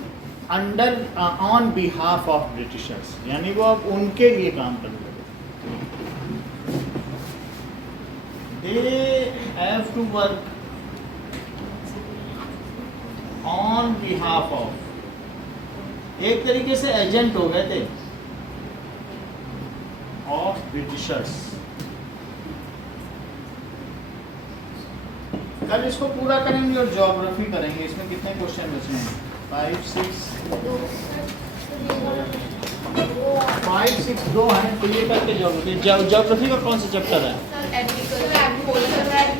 under on behalf of britishers, यानी वो अब उनके लिए काम करने लगे। They have to work on behalf of, एक तरीके से एजेंट हो गए थे ऑफ ब्रिटिशर्स। कल इसको पूरा करेंगे और ज्योग्राफी करेंगे। इसमें कितने क्वेश्चन बचे हैं? 5, 6, 2 हैं, तो ये करके ज्योग्राफी का कौन सा चैप्टर है? एग्रीकल्चर